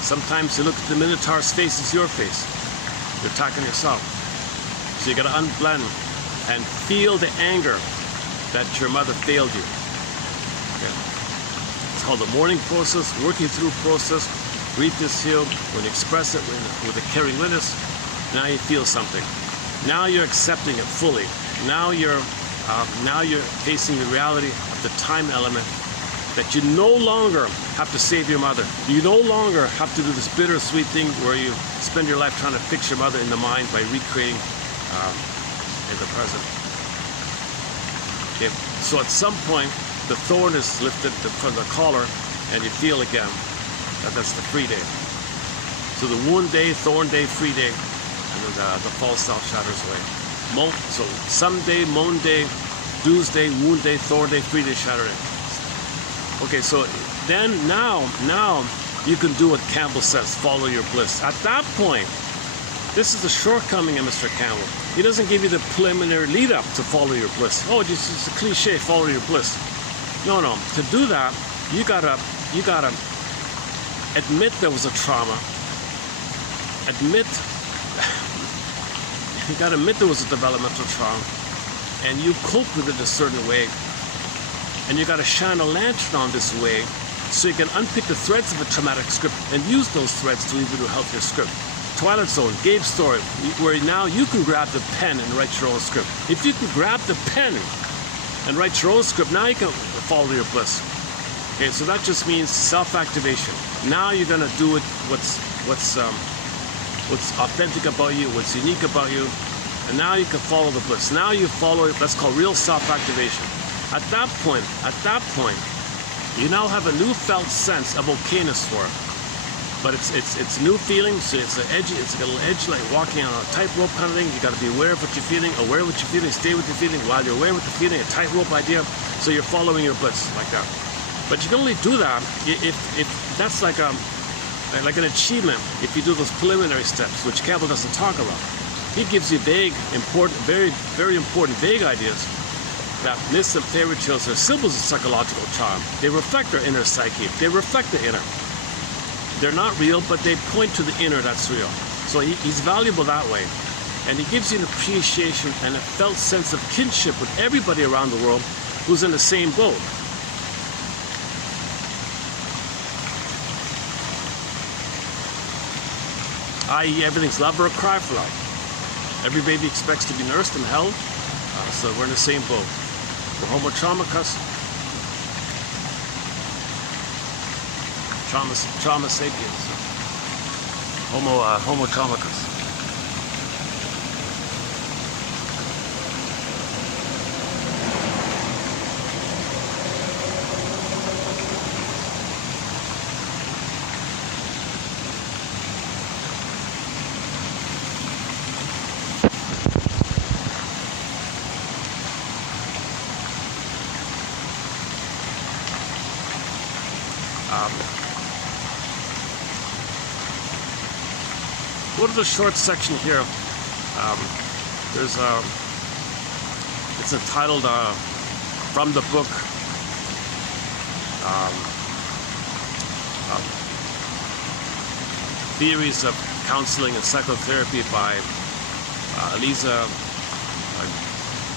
Sometimes you look at the Minotaur's face as your face. You're attacking yourself. So you gotta unblend and feel the anger that your mother failed you. Okay. It's called the mourning process, working through process. Grief is healed. When you express it with a caring witness, now you feel something. Now you're accepting it fully. Now you're facing the reality of the time element, that you no longer have to save your mother. You no longer have to do this bittersweet thing where you spend your life trying to fix your mother in the mind by recreating in the present. Okay. So at some point, the thorn is lifted from the collar, and you feel again that that's the free day. So the wound day, thorn day, free day, and then the false self shatters away. So someday, moan day, dues day, wound day, thorn day, free day, shatter day. Okay, so then now you can do what Campbell says, follow your bliss. At that point, this is the shortcoming of Mr. Campbell. He doesn't give you the preliminary lead up to follow your bliss. Oh, it's a cliche, follow your bliss. No. To do that, you gotta admit there was a trauma. You gotta admit there was a developmental trauma, and you cope with it a certain way. And you got to shine a lantern on this way so you can unpick the threads of a traumatic script and use those threads to lead you to a healthier script. Twilight Zone, Gabe's story, where now you can grab the pen and write your own script. If you can grab the pen and write your own script, now you can follow your bliss. Okay, so that just means self-activation. Now you're gonna do it. What's authentic about you, what's unique about you, and now you can follow the bliss. Now you follow it. That's called real self-activation. At that point, you now have a new felt sense of okayness for it. But it's new feeling, so it's a little edgy, like walking on a tightrope kind of thing. You got to be aware of what you're feeling, aware of what you're feeling, stay with your feeling while you're aware of what you're feeling, a tightrope idea. So you're following your bliss like that. But you can only do that if that's like an achievement. If you do those preliminary steps, which Campbell doesn't talk about, he gives you vague, important, very, very important vague ideas that myths and fairy tales are symbols of psychological charm. They reflect our inner psyche. They reflect the inner. They're not real, but they point to the inner that's real. So he's valuable that way. And he gives you an appreciation and a felt sense of kinship with everybody around the world who's in the same boat. I.e., everything's love or a cry for love. Every baby expects to be nursed and held, so we're in the same boat. We're homo traumicus. Trauma sapiens. Homo traumicus. Go to the short section here. It's entitled from the book Theories of Counseling and Psychotherapy by Eliza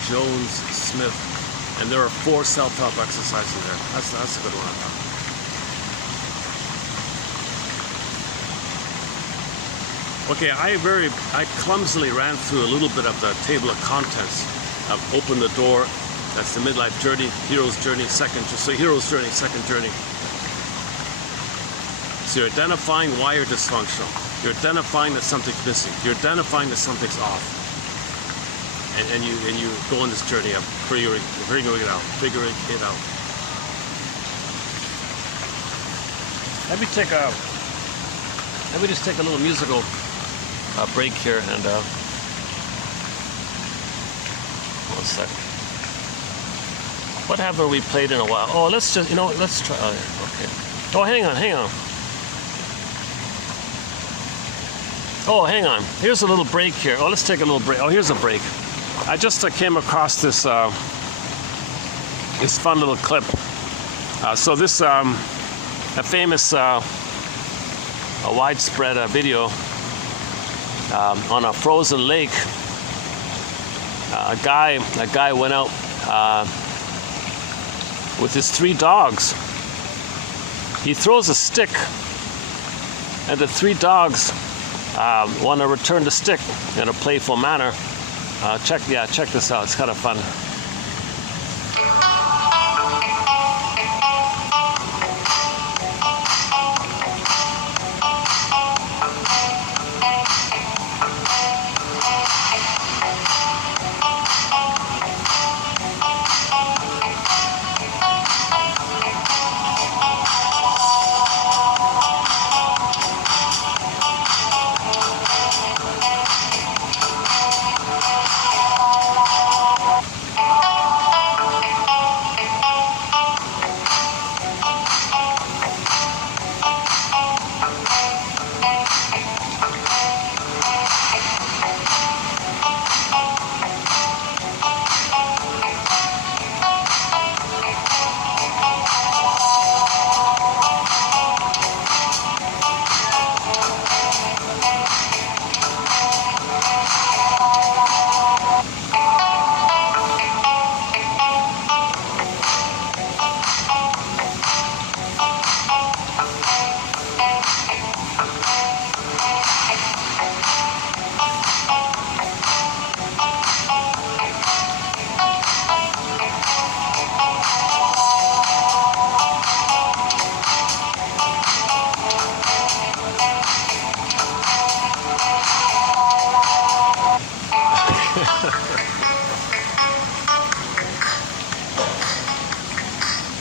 Jones Smith, and there are 4 self-help exercises there. That's a good one, I thought. Okay, I clumsily ran through a little bit of the table of contents of Open the Door. That's the midlife journey, hero's journey, hero's journey, second journey. So you're identifying why you're dysfunctional. You're identifying that something's missing. You're identifying that something's off. And you go on this journey of figuring it out. Let me just take a little musical break here, and one sec. What haven't we played in a while? Oh, let's just, let's try. Oh, okay. Oh, hang on. Oh, hang on. Here's a little break here. Oh, let's take a little break. Oh, here's a break. I just came across this this fun little clip. So this a famous a widespread video on a frozen lake. A guy went out with his 3 dogs. He throws a stick, and the 3 dogs want to return the stick in a playful manner. Check this out. It's kind of fun.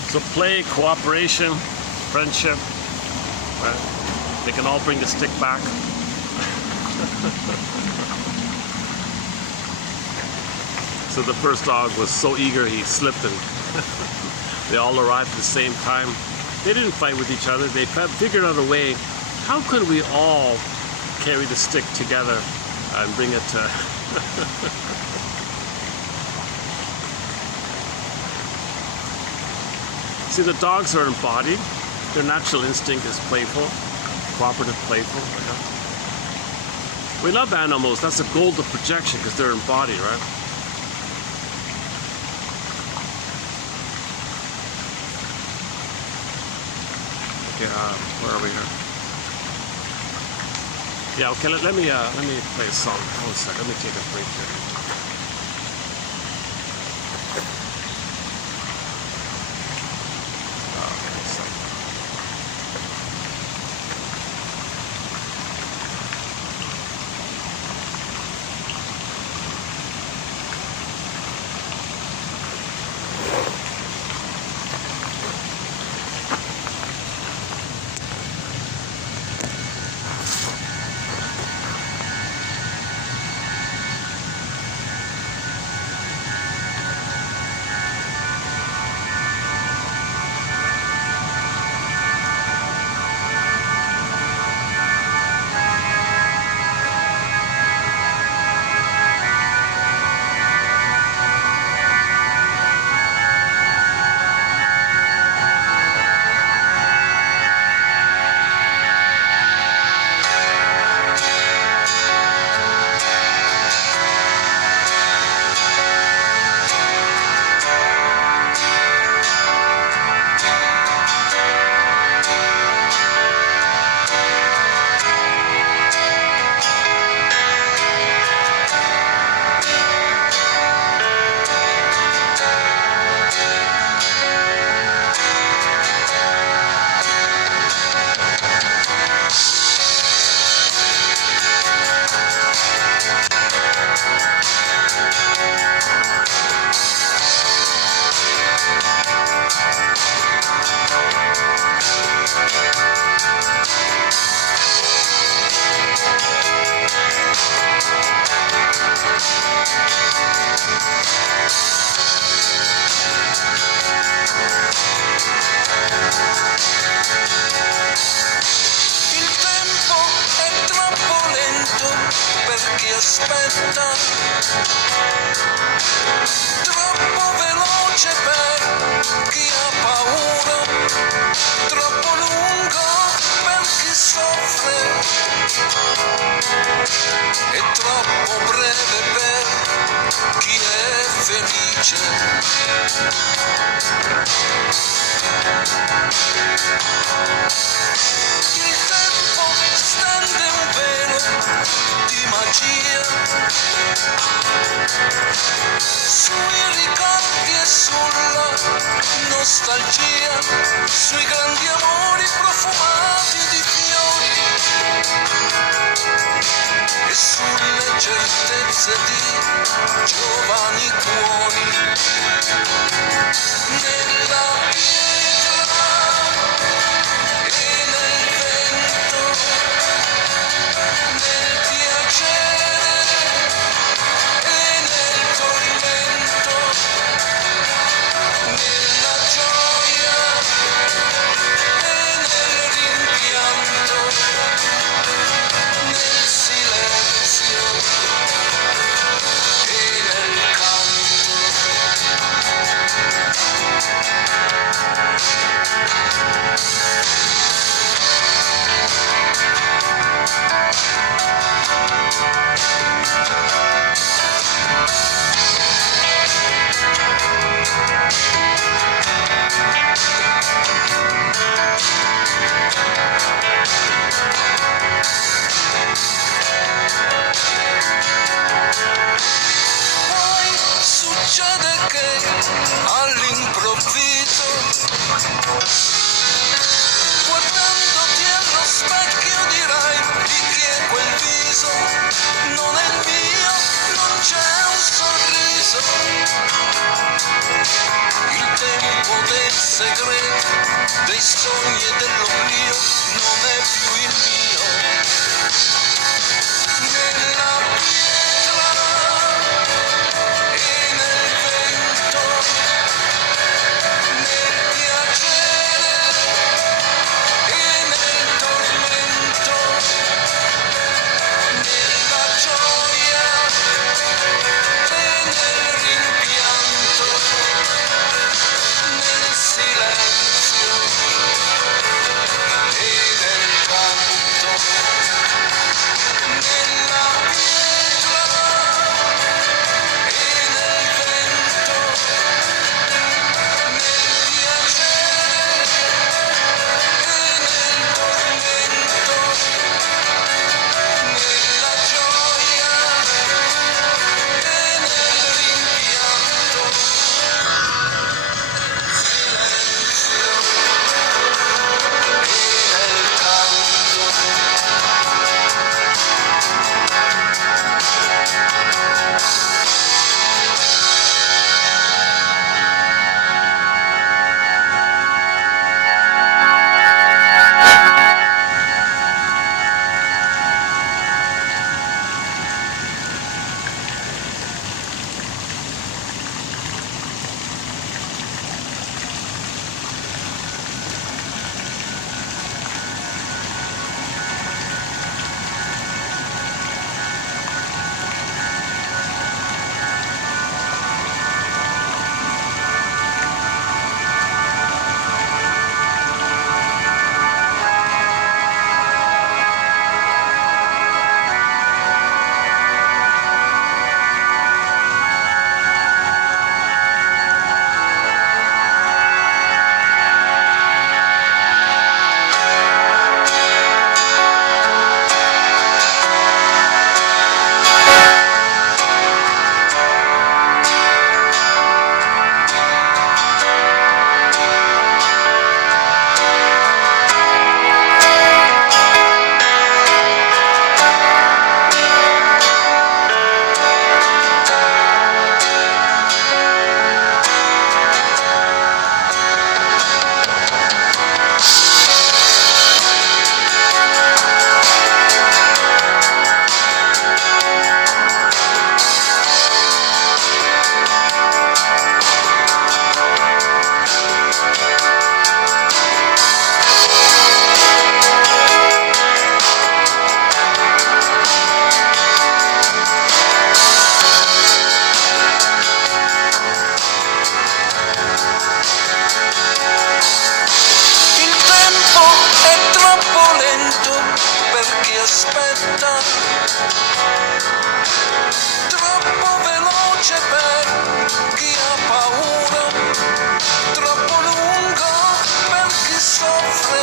So play, cooperation, friendship, they can all bring the stick back. So the first dog was so eager he slipped and they all arrived at the same time. They didn't fight with each other. They figured out a way, how could we all carry the stick together and bring it to... See, the dogs are embodied. Their natural instinct is playful, cooperative, playful. We love animals. That's a goal of projection because they're embodied, right? Okay, where are we here? Yeah, okay. Let me play a song. Hold a second. Let me take a break here. Troppo veloce per chi ha paura, troppo lungo per chi soffre e troppo breve per chi è felice. Il tempo stende un velo di magia sui ricordi e sulla nostalgia, sui grandi amori profumati di fiori e sulle certezze di giovani cuori. Nella pietra e nel vento, nel piacere e nel tormento, nella gioia e nel rimpianto, nel silenzio e nel canto. segreto dei sogni e dell'oblio non è più il mio. Nella pietra e nel vento, nel piacere e nel tormento, nella gioia e nel rimpianto, nel silenzio e nel canto, nella pietra e nel vento, nel piacere e nel tormento, nella gioia e nel rimpianto, silenzio e nel canto. Il tempo è troppo lento per chi aspetta, troppo veloce per chi ha paura, troppo lungo per chi soffre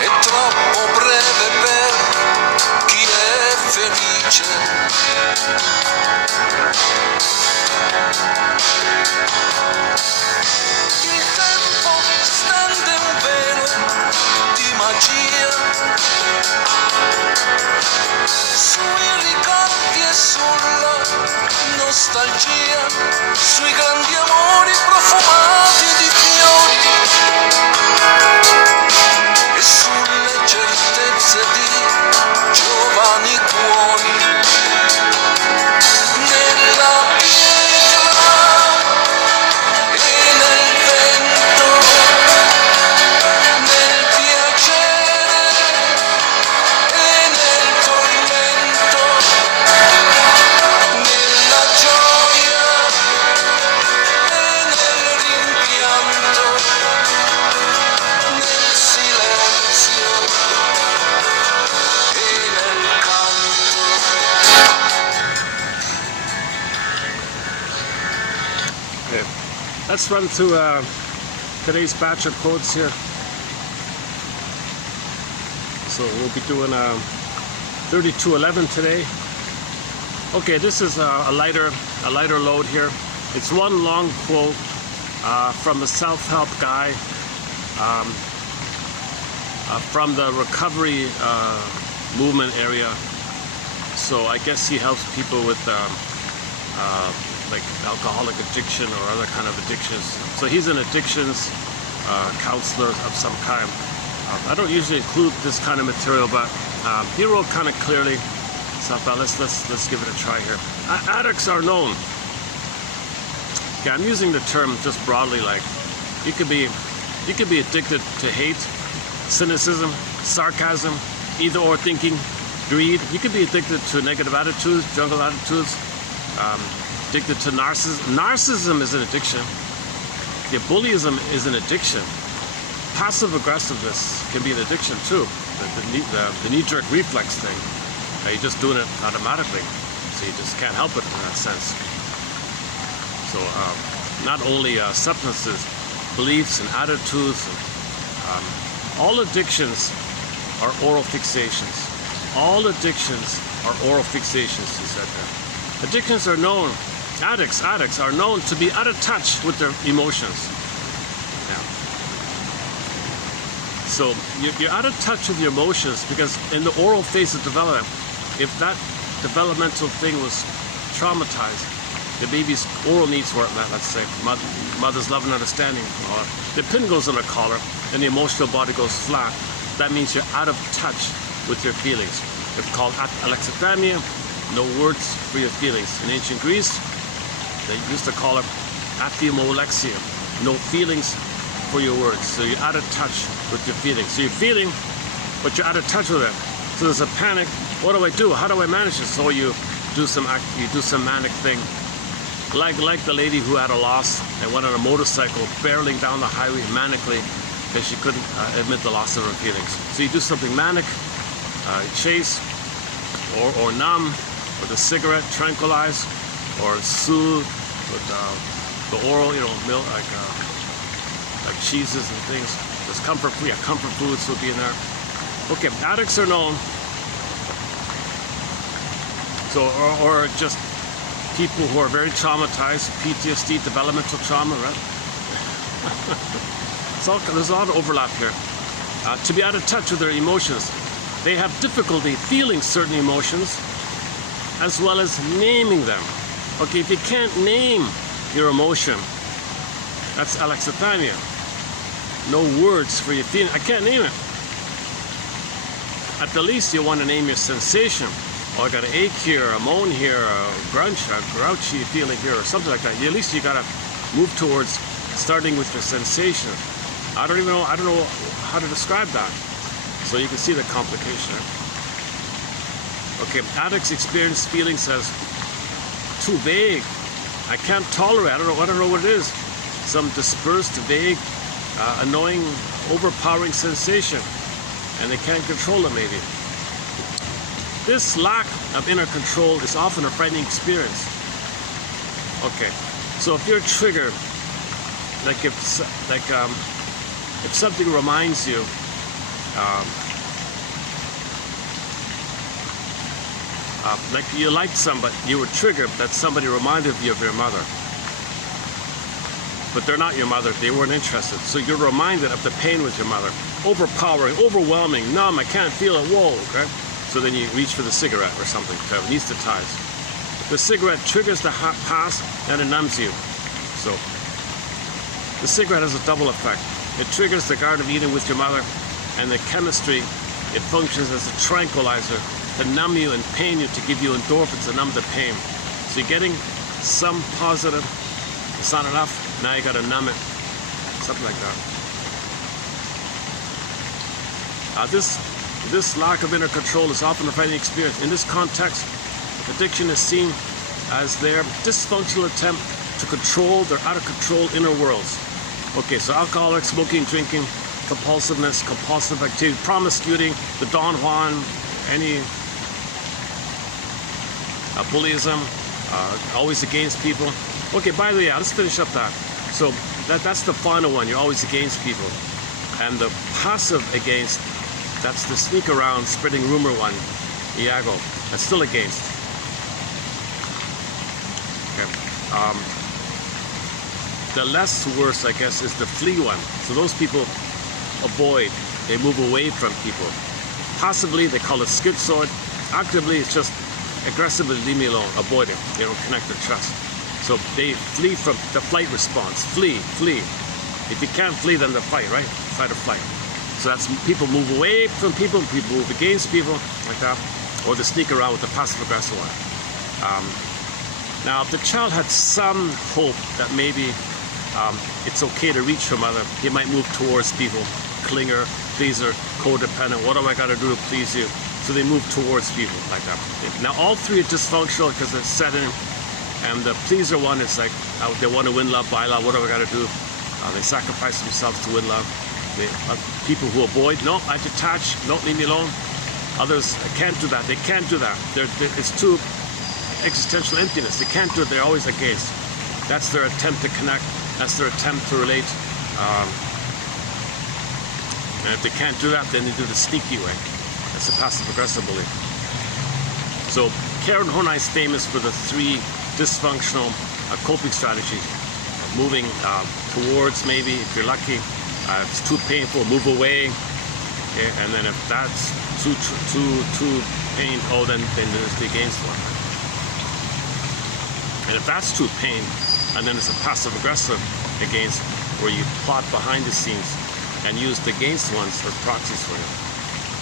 e troppo breve per chi è felice. Il tempo stende un velo di magia sui ricordi e sulla nostalgia, sui grandi amori profumati di fiori e sulle certezze di giovani cuori. Nella pietra e nel vento, nel piacere e nel tormento, nella gioia e nel rimpianto, nel silenzio e nel canto. Okay. Let's run through today's batch of quotes here. So we'll be doing 3211 today. Okay, this is a lighter load here. It's one long quote from a self-help guy from the recovery movement area. So I guess he helps people with like alcoholic addiction or other kind of addictions. So he's an addictions counselor of some kind. I don't usually include this kind of material, but he wrote kind of clearly. So let's give it a try here. Addicts are known. Okay, I'm using the term just broadly, like you could be addicted to hate, cynicism, sarcasm, either or thinking, greed. You could be addicted to negative attitudes, jungle attitudes, addicted to narcissism. Narcissism is an addiction. The bullyism is an addiction. Passive aggressiveness can be an addiction too. The knee-jerk reflex thing. You're just doing it automatically, so you just can't help it in that sense. So not only substances, beliefs and attitudes. All addictions are oral fixations. All addictions are oral fixations, he said there. Addictions are known, addicts are known to be out of touch with their emotions. Yeah. So you're out of touch with your emotions because in the oral phase of development, if that developmental thing was traumatized, the baby's oral needs weren't met, let's say, mother's love and understanding, or the pin goes on the collar and the emotional body goes flat, that means you're out of touch with your feelings. It's called alexithymia, no words for your feelings. In ancient Greece, they used to call it aphemolexia, no feelings for your words. So you're out of touch with your feelings. So you're feeling, but you're out of touch with it. So there's a panic. What do I do? How do I manage this? So you do some manic thing. Like the lady who had a loss and went on a motorcycle barreling down the highway manically because she couldn't admit the loss of her feelings. So you do something manic, chase, or numb, with a cigarette, tranquilize, or soothe with the oral, milk, like cheeses and things. There's comfort foods will be in there. Okay, addicts are known. So, or just people who are very traumatized, PTSD, developmental trauma, right? There's a lot of overlap here. To be out of touch with their emotions. They have difficulty feeling certain emotions as well as naming them. Okay, if you can't name your emotion, that's alexithymia. No words for your feeling. I can't name it. At the least, you want to name your sensation. Oh, I got an ache here, a moan here, a grouchy feeling here, or something like that. At least you got to move towards starting with your sensation. I don't know how to describe that. So you can see the complication. Okay, addicts experience feelings as too vague. I can't tolerate. I don't know what it is. Some dispersed, vague, annoying, overpowering sensation, and they can't control it maybe. This lack of inner control is often a frightening experience. Okay, so if you're triggered, if something reminds you, like you liked somebody, you were triggered that somebody reminded you of your mother, but they're not your mother, they weren't interested, so you're reminded of the pain with your mother. Overpowering, overwhelming, numb, I can't feel it, whoa, okay? So then you reach for the cigarette or something to anesthetize. The cigarette triggers the past and it numbs you. So the cigarette has a double effect. It triggers the Garden of Eden with your mother, and the chemistry, it functions as a tranquilizer to numb you and pain you, to give you endorphins to numb the pain. So you're getting some positive, it's not enough, now you gotta numb it. Something like that. This lack of inner control is often a frightening experience. In this context, addiction is seen as their dysfunctional attempt to control their out-of-control inner worlds. Okay, so alcoholic, smoking, drinking, compulsiveness, compulsive activity, promiscuity, the Don Juan, any bullyism, always against people. Okay, by the way, let's finish up that. So that's the final one, you're always against people. And the passive against, that's the sneak around, spreading rumor one, Iago. That's still against. Okay. The less worse, I guess, is the flee one. So those people avoid, they move away from people. Passively, they call it schizoid. Actively, it's just aggressively leave me alone, avoiding. They don't connect or trust. So they flee from the flight response. Flee. If you can't flee, then the fight, right? Fight or flight. So that's people move away from people move against people, like that, or they sneak around with the passive aggressive one. Now, if the child had some hope that maybe it's okay to reach for mother, he might move towards people, clinger, pleaser, codependent. What do I got to do to please you? So they move towards people like that. Now, all three are dysfunctional because they're set in, and the pleaser one is like they want to win love, buy love. What do I got to do? They sacrifice themselves to win love. People who avoid, no, I detach, don't leave me alone. Others can't do that. They can't do that. It's too existential emptiness. They can't do it. They're always against. That's their attempt to connect. That's their attempt to relate. And if they can't do that, then they do the sneaky way. That's a passive-aggressive belief. So Karen Horney is famous for the three dysfunctional coping strategies. Moving towards, maybe, if you're lucky. If it's too painful, move away. Okay? And then if that's too painful, then there's the against one. And if that's too pain, and then it's a passive-aggressive against, where you plot behind the scenes and use the against ones as proxies for you.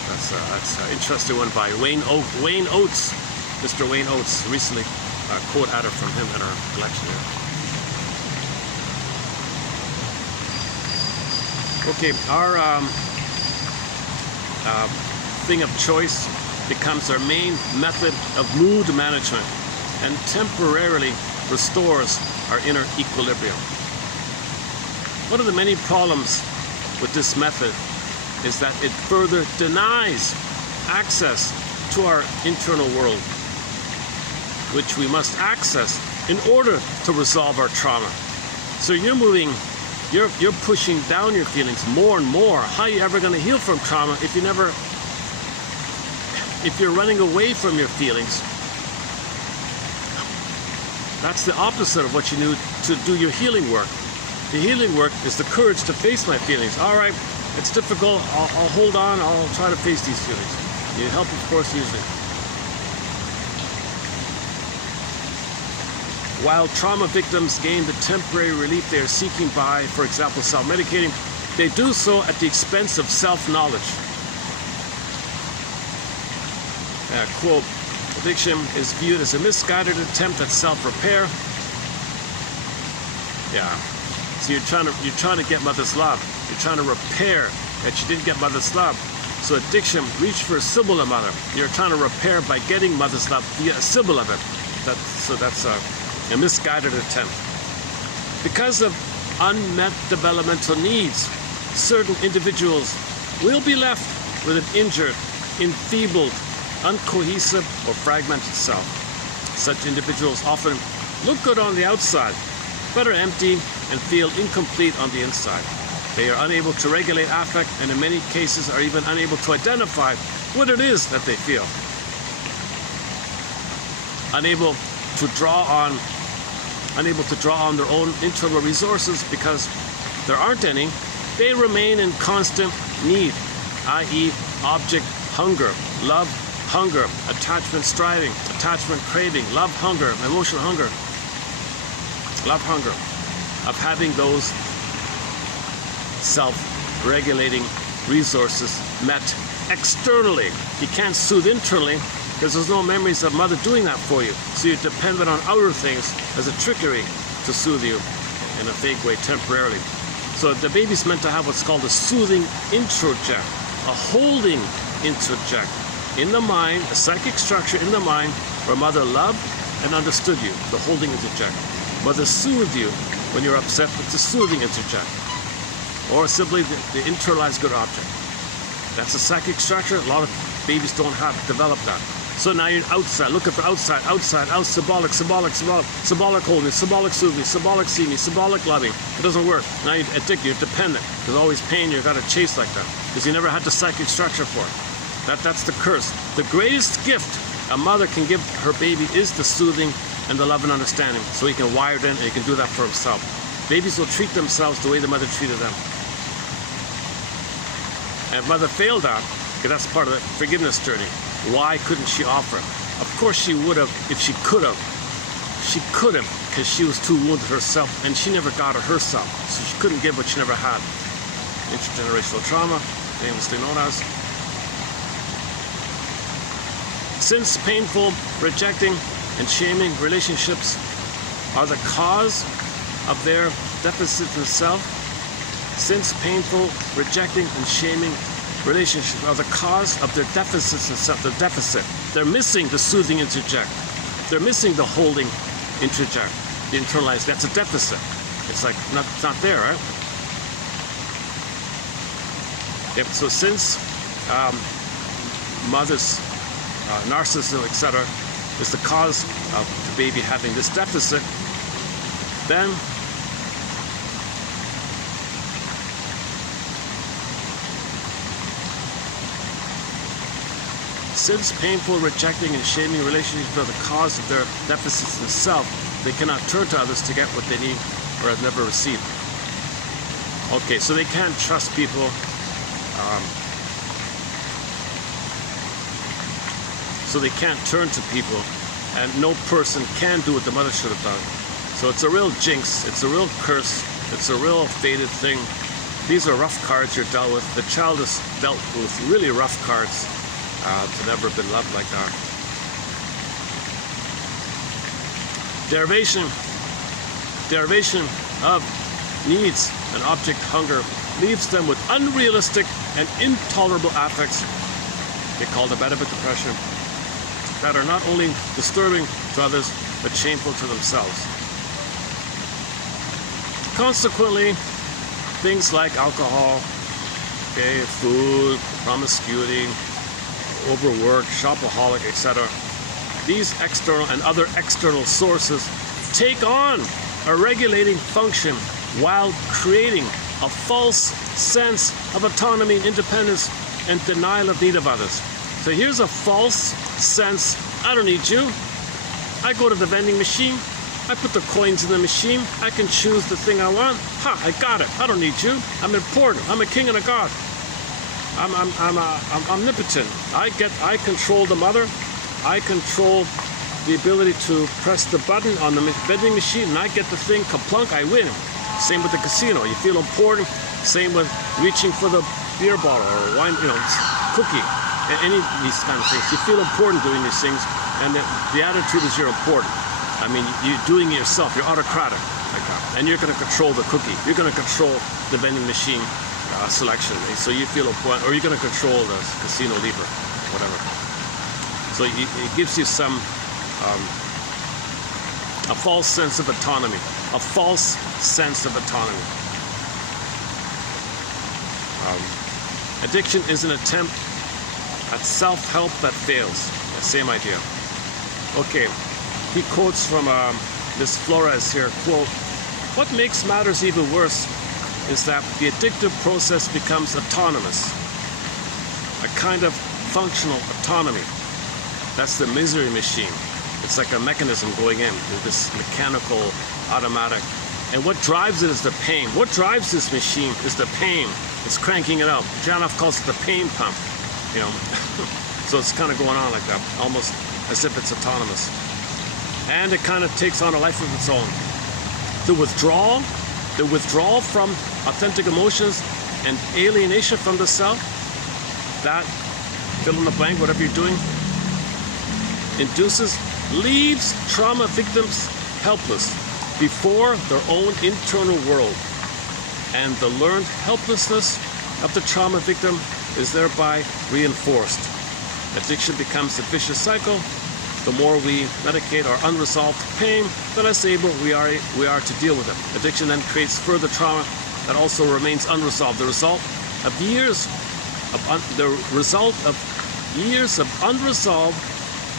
That's an interesting one by Wayne Oates. Mr. Wayne Oates, recently a quote added from him in our collection here. Okay, our thing of choice becomes our main method of mood management and temporarily restores our inner equilibrium. One of the many problems with this method is that it further denies access to our internal world, which we must access in order to resolve our trauma. So you're pushing down your feelings more and more. How are you ever going to heal from trauma if you're running away from your feelings? That's the opposite of what you need to do your healing work. The healing work is the courage to face my feelings. All right, it's difficult. I'll hold on. I'll try to face these feelings. You need help, of course, usually. While trauma victims gain the temporary relief they are seeking by, for example, self-medicating, they do so at the expense of self-knowledge. Quote, addiction is viewed as a misguided attempt at self-repair. Yeah. So you're trying to get mother's love. You're trying to repair that you didn't get mother's love. So addiction, reach for a symbol of mother. You're trying to repair by getting mother's love via a symbol of it. So that's a misguided attempt. Because of unmet developmental needs, certain individuals will be left with an injured, enfeebled, uncohesive, or fragmented self. Such individuals often look good on the outside, but are empty and feel incomplete on the inside. They are unable to regulate affect, and in many cases are even unable to identify what it is that they feel. Unable to draw on their own internal resources because there aren't any, they remain in constant need, i.e. object hunger, love hunger, attachment striving, attachment craving, love hunger, emotional hunger, love hunger of having those self-regulating resources met externally. You can't soothe internally because there's no memories of mother doing that for you. So you're dependent on outer things as a trickery to soothe you in a fake way temporarily. So the baby's meant to have what's called a soothing introject, a holding introject in the mind, a psychic structure in the mind where mother loved and understood you, the holding interject. Mother soothed you when you're upset with the soothing interject, or simply the internalized good object. That's a psychic structure. A lot of babies don't have developed that. So now you're outside, looking for outside, symbolic holding, symbolic soothing, symbolic see me, symbolic loving. It doesn't work. Now you're addicted, you're dependent. There's always pain, you've got to chase like that because you never had the psychic structure for it. That's the curse. The greatest gift a mother can give her baby is the soothing and the love and understanding. So he can wire it in and he can do that for himself. Babies will treat themselves the way the mother treated them. And if mother failed that, because that's part of the forgiveness journey, why couldn't she offer it? Of course she would have if she could have. She could have because she was too wounded herself, and she never got it herself, so she couldn't give what she never had. Intergenerational trauma, famously known as. Since painful, rejecting, and shaming relationships are the cause of their deficit in self, since painful, rejecting, and shaming relationships are the cause of their deficits in self, their deficit. They're missing the soothing interject. They're missing the holding interject, the internalized. That's a deficit. It's like not there, right? Yep. So since mother's narcissism, etc., is the cause of the baby having this deficit, then since painful, rejecting, and shaming relationships are the cause of their deficits in self, they cannot turn to others to get what they need or have never received. Okay, so they can't trust people. So they can't turn to people, and no person can do what the mother should have done. So it's a real jinx, it's a real curse, it's a real fated thing. These are rough cards you're dealt with. The child is dealt with really rough cards to never have been loved like that. Derivation of needs and object hunger leaves them with unrealistic and intolerable affects, they call the abettive depression, that are not only disturbing to others, but shameful to themselves. Consequently, things like alcohol, okay, food, promiscuity, overwork, shopaholic, etc., these external and other external sources take on a regulating function while creating a false sense of autonomy, independence, and denial of need of others. So here's a false sense, I don't need you. I go to the vending machine, I put the coins in the machine, I can choose the thing I want. Ha, I got it, I don't need you. I'm important, I'm a king and a god. I'm omnipotent. I control the mother, I control the ability to press the button on the vending machine, and I get the thing, kaplunk, I win. Same with the casino, you feel important. Same with reaching for the beer bottle or wine, cookie. Any of these kind of things. You feel important doing these things, and the attitude is you're important. I mean, you're doing it yourself, you're autocratic, like that. And you're going to control the cookie, you're going to control the vending machine selection, so you feel important, or you're going to control the casino lever, whatever. So it gives you some, a false sense of autonomy, a false sense of autonomy. Addiction is an attempt at self-help that fails. The same idea. Okay, he quotes from this Flores here, quote, "What makes matters even worse is that the addictive process becomes autonomous, a kind of functional autonomy. That's the misery machine. It's like a mechanism going in, this mechanical, automatic. And what drives it is the pain. What drives this machine is the pain. It's cranking it out. Janov calls it the pain pump. So it's kind of going on like that, almost as if it's autonomous. And it kind of takes on a life of its own. The withdrawal from authentic emotions and alienation from the self, that, fill in the blank, whatever you're doing, induces, leaves trauma victims helpless before their own internal world. And the learned helplessness of the trauma victim is thereby reinforced. Addiction becomes a vicious cycle. The more we medicate our unresolved pain, the less able we are to deal with it. Addiction then creates further trauma that also remains unresolved. The result of years of unresolved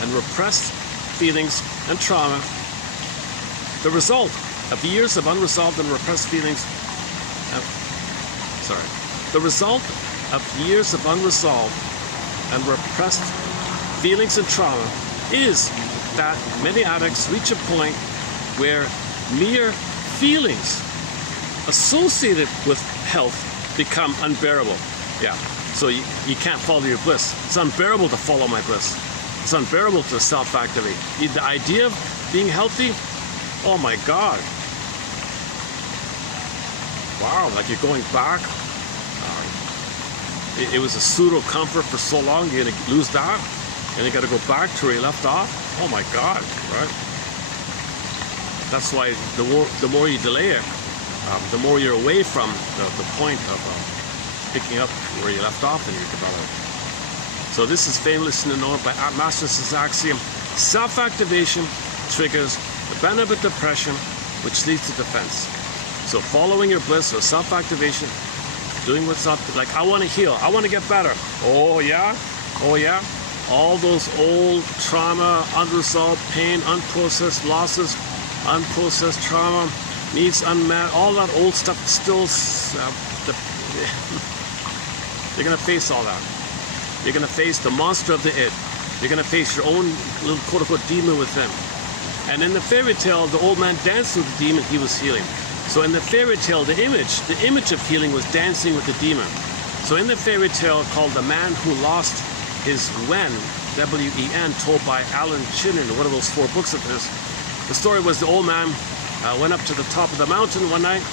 and repressed feelings and trauma. The result of years of unresolved and repressed feelings. The result of years of unresolved and repressed feelings and trauma is that many addicts reach a point where mere feelings associated with health become unbearable. Yeah, so you can't follow your bliss. It's unbearable to follow my bliss. It's unbearable to self-activate. The idea of being healthy Oh my God. Wow, like you're going back. It was a pseudo comfort for so long, you're gonna lose that, and you gotta go back to where you left off. Oh my God, right? That's why the more you delay it, the more you're away from the point of picking up where you left off in your development. So this is famously known by Masters' axiom: self-activation triggers the benefit depression, which leads to defense. So following your bliss or self-activation, doing what's up, like I want to heal, I want to get better. Oh yeah, oh yeah. All those old trauma, unresolved pain, unprocessed losses, unprocessed trauma, needs unmet, all that old stuff still, you're going to face all that. You're going to face the monster of the id. You're going to face your own little quote-unquote demon within. And in the fairy tale, the old man danced with the demon he was healing. So in the fairy tale, the image of healing was dancing with the demon. So in the fairy tale called The Man Who Lost His Wen, W-E-N, told by Alan Chinen, one of those 4 books of his, the story was the old man went up to the top of the mountain one night.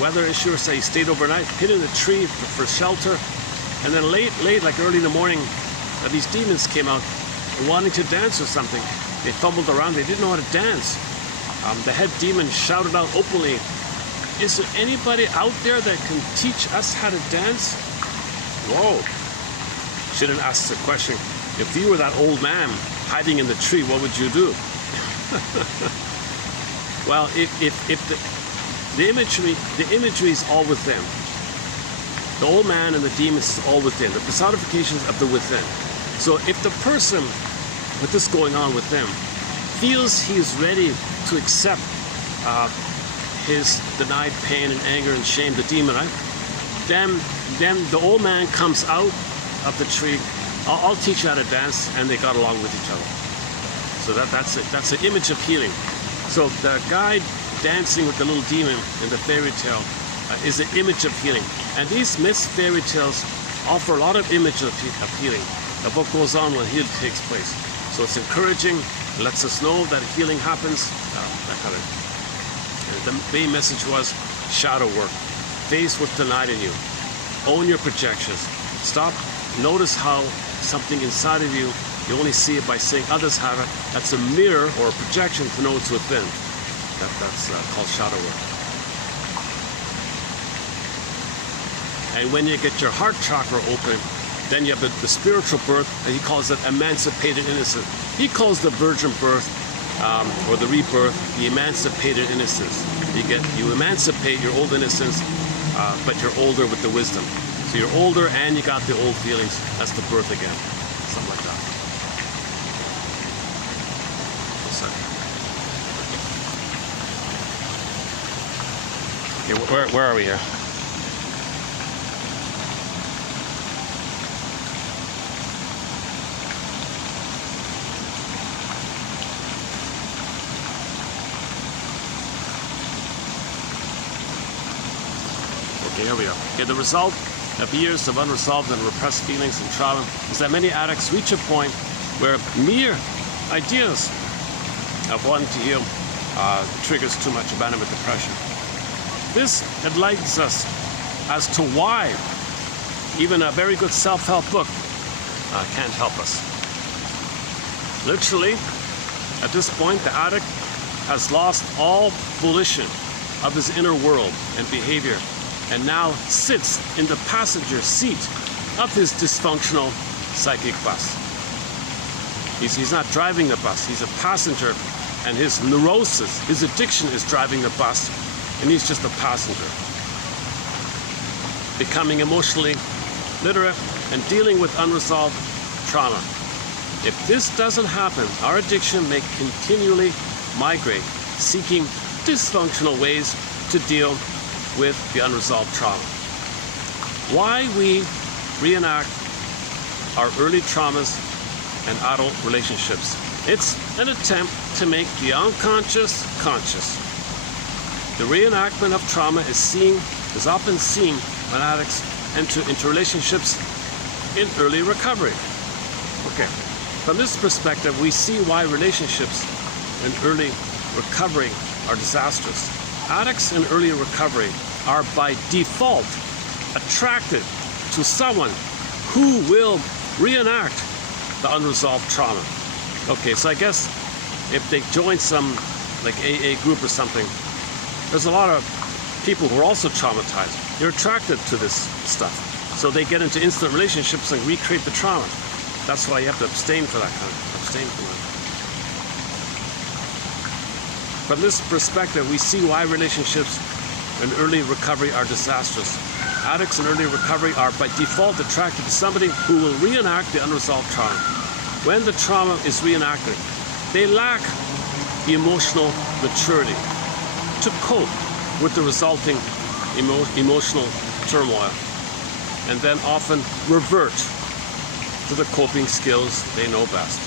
Weather issuer say he stayed overnight, hid in a tree for shelter. And then late, like early in the morning, these demons came out wanting to dance or something. They fumbled around, they didn't know how to dance. The head demon shouted out openly, "Is there anybody out there that can teach us how to dance?" Whoa. Shouldn't ask the question, if you were that old man hiding in the tree, what would you do? Well, if the imagery is all within. The old man and the demons is all within. The personifications of the within. So if the person with this going on with them feels he is ready to accept his denied pain and anger and shame, the demon, right? Then the old man comes out of the tree. I'll teach you how to dance, and they got along with each other. So that's it. That's the image of healing. So the guy dancing with the little demon in the fairy tale is the image of healing. And these myths, fairy tales, offer a lot of image of healing, of what goes on when healing takes place. So it's encouraging, it lets us know that healing happens, that kind of. And the main message was shadow work. Face what's denied in you. Own your projections. Stop. Notice how something inside of you, you only see it by saying others have it. That's a mirror or a projection to know what's within. That's called shadow work. And when you get your heart chakra open, then you have the spiritual birth, and he calls it emancipated innocence. He calls the virgin birth or the rebirth the emancipated innocence. You emancipate your old innocence, but you're older with the wisdom. So you're older and you got the old feelings. That's the birth again. Something like that. Okay, where are we here? Okay, here we are. Okay, the result of years of unresolved and repressed feelings and trauma is that many addicts reach a point where mere ideas of wanting to heal triggers too much abandonment depression. This enlightens us as to why even a very good self-help book can't help us. Literally, at this point, the addict has lost all volition of his inner world and behavior, and now sits in the passenger seat of his dysfunctional psychic bus. He's not driving the bus, he's a passenger, and his neurosis, his addiction is driving the bus, and he's just a passenger. Becoming emotionally literate and dealing with unresolved trauma. If this doesn't happen, our addiction may continually migrate, seeking dysfunctional ways to deal with the unresolved trauma. Why we reenact our early traumas and adult relationships. It's an attempt to make the unconscious conscious. The reenactment of trauma is often seen when addicts enter into relationships in early recovery. Okay, from this perspective, we see why relationships in early recovery are disastrous. Addicts in early recovery are by default attracted to someone who will reenact the unresolved trauma. Okay, so I guess if they join some like AA group or something, there's a lot of people who are also traumatized. They're attracted to this stuff. So they get into instant relationships and recreate the trauma. That's why you have to abstain for that kind of, abstain from that. From this perspective, we see why relationships in early recovery are disastrous. Addicts in early recovery are by default attracted to somebody who will reenact the unresolved trauma. When the trauma is reenacted, they lack the emotional maturity to cope with the resulting emotional turmoil, and then often revert to the coping skills they know best.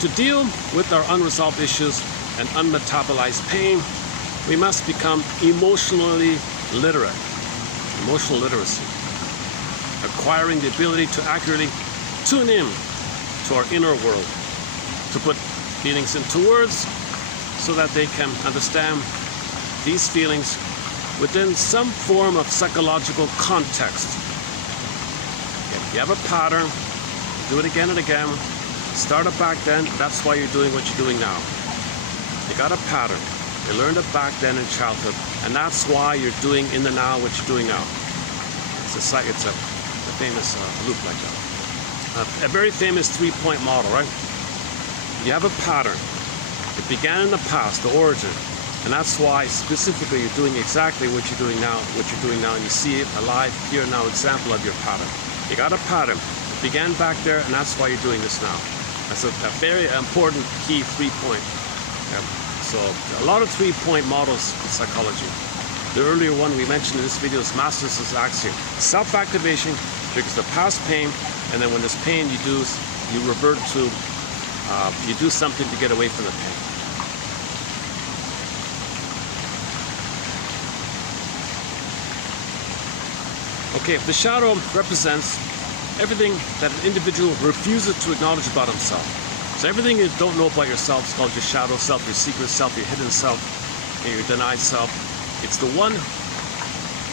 To deal with our unresolved issues and unmetabolized pain, we must become emotionally literate. Emotional literacy. Acquiring the ability to accurately tune in to our inner world, to put feelings into words so that they can understand these feelings within some form of psychological context. You have a pattern, do it again and again, start it back then, that's why you're doing what you're doing now. You got a pattern, you learned it back then in childhood, and that's why you're doing in the now what you're doing now. It's a famous loop like that. A very famous three-point model, right? You have a pattern. It began in the past, the origin, and that's why specifically you're doing exactly what you're doing now, and you see it alive here now, example of your pattern. You got a pattern. It began back there, and that's why you're doing this now. That's a very important key three-point. So a lot of three-point models in psychology. The earlier one we mentioned in this video is Masters' axiom. Self-activation triggers the past pain, and then when there's pain, you revert to, you do something to get away from the pain. Okay, the shadow represents everything that an individual refuses to acknowledge about himself. So everything you don't know about yourself is called your shadow self, your secret self, your hidden self, your denied self. It's the one,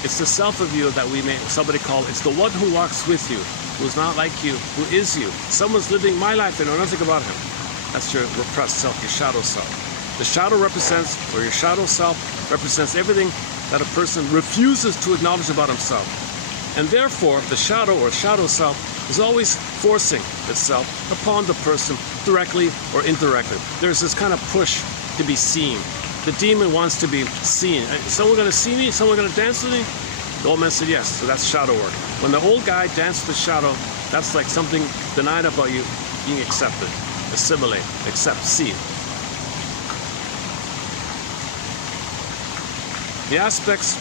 it's the self of you that we may, somebody call, it's the one who walks with you, who's not like you, who is you. Someone's living my life, they know nothing about him. That's your repressed self, your shadow self. The shadow represents, or your shadow self represents everything that a person refuses to acknowledge about himself. And therefore, the shadow or shadow self is always forcing itself upon the person directly or indirectly. There's this kind of push to be seen. The demon wants to be seen. Is someone going to see me? Is someone going to dance with me? The old man said yes, so that's shadow work. When the old guy dances with shadow, that's like something denied about you being accepted. Assimilate, accept, see. The aspects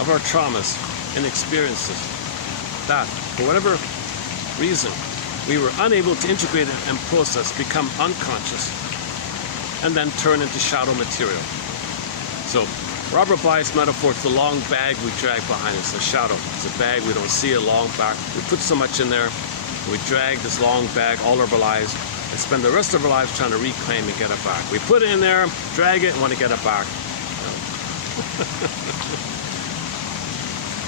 of our traumas and experiences that, for whatever reason, we were unable to integrate and process become unconscious and then turn into shadow material. So Robert Bly's metaphor is the long bag we drag behind us, a shadow. It's a bag we don't see, a long bag. We put so much in there, we drag this long bag all of our lives and spend the rest of our lives trying to reclaim and get it back. We put it in there, drag it, and want to get it back.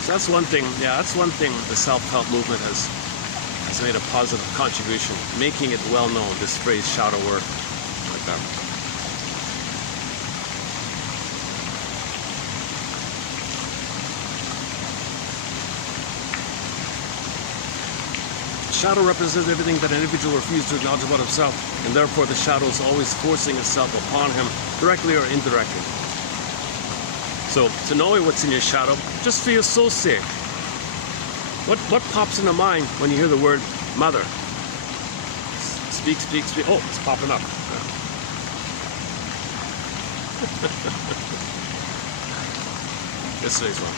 So that's one thing, that's one thing the self-help movement has made a positive contribution, making it well known, this phrase shadow work, like that. Shadow represents everything that an individual refuses to acknowledge about himself, and therefore the shadow is always forcing itself upon him, directly or indirectly. So, to know what's in your shadow, just feel so safe. What pops into mind when you hear the word mother? Speak, speak, speak. Oh, it's popping up. Yesterday's one.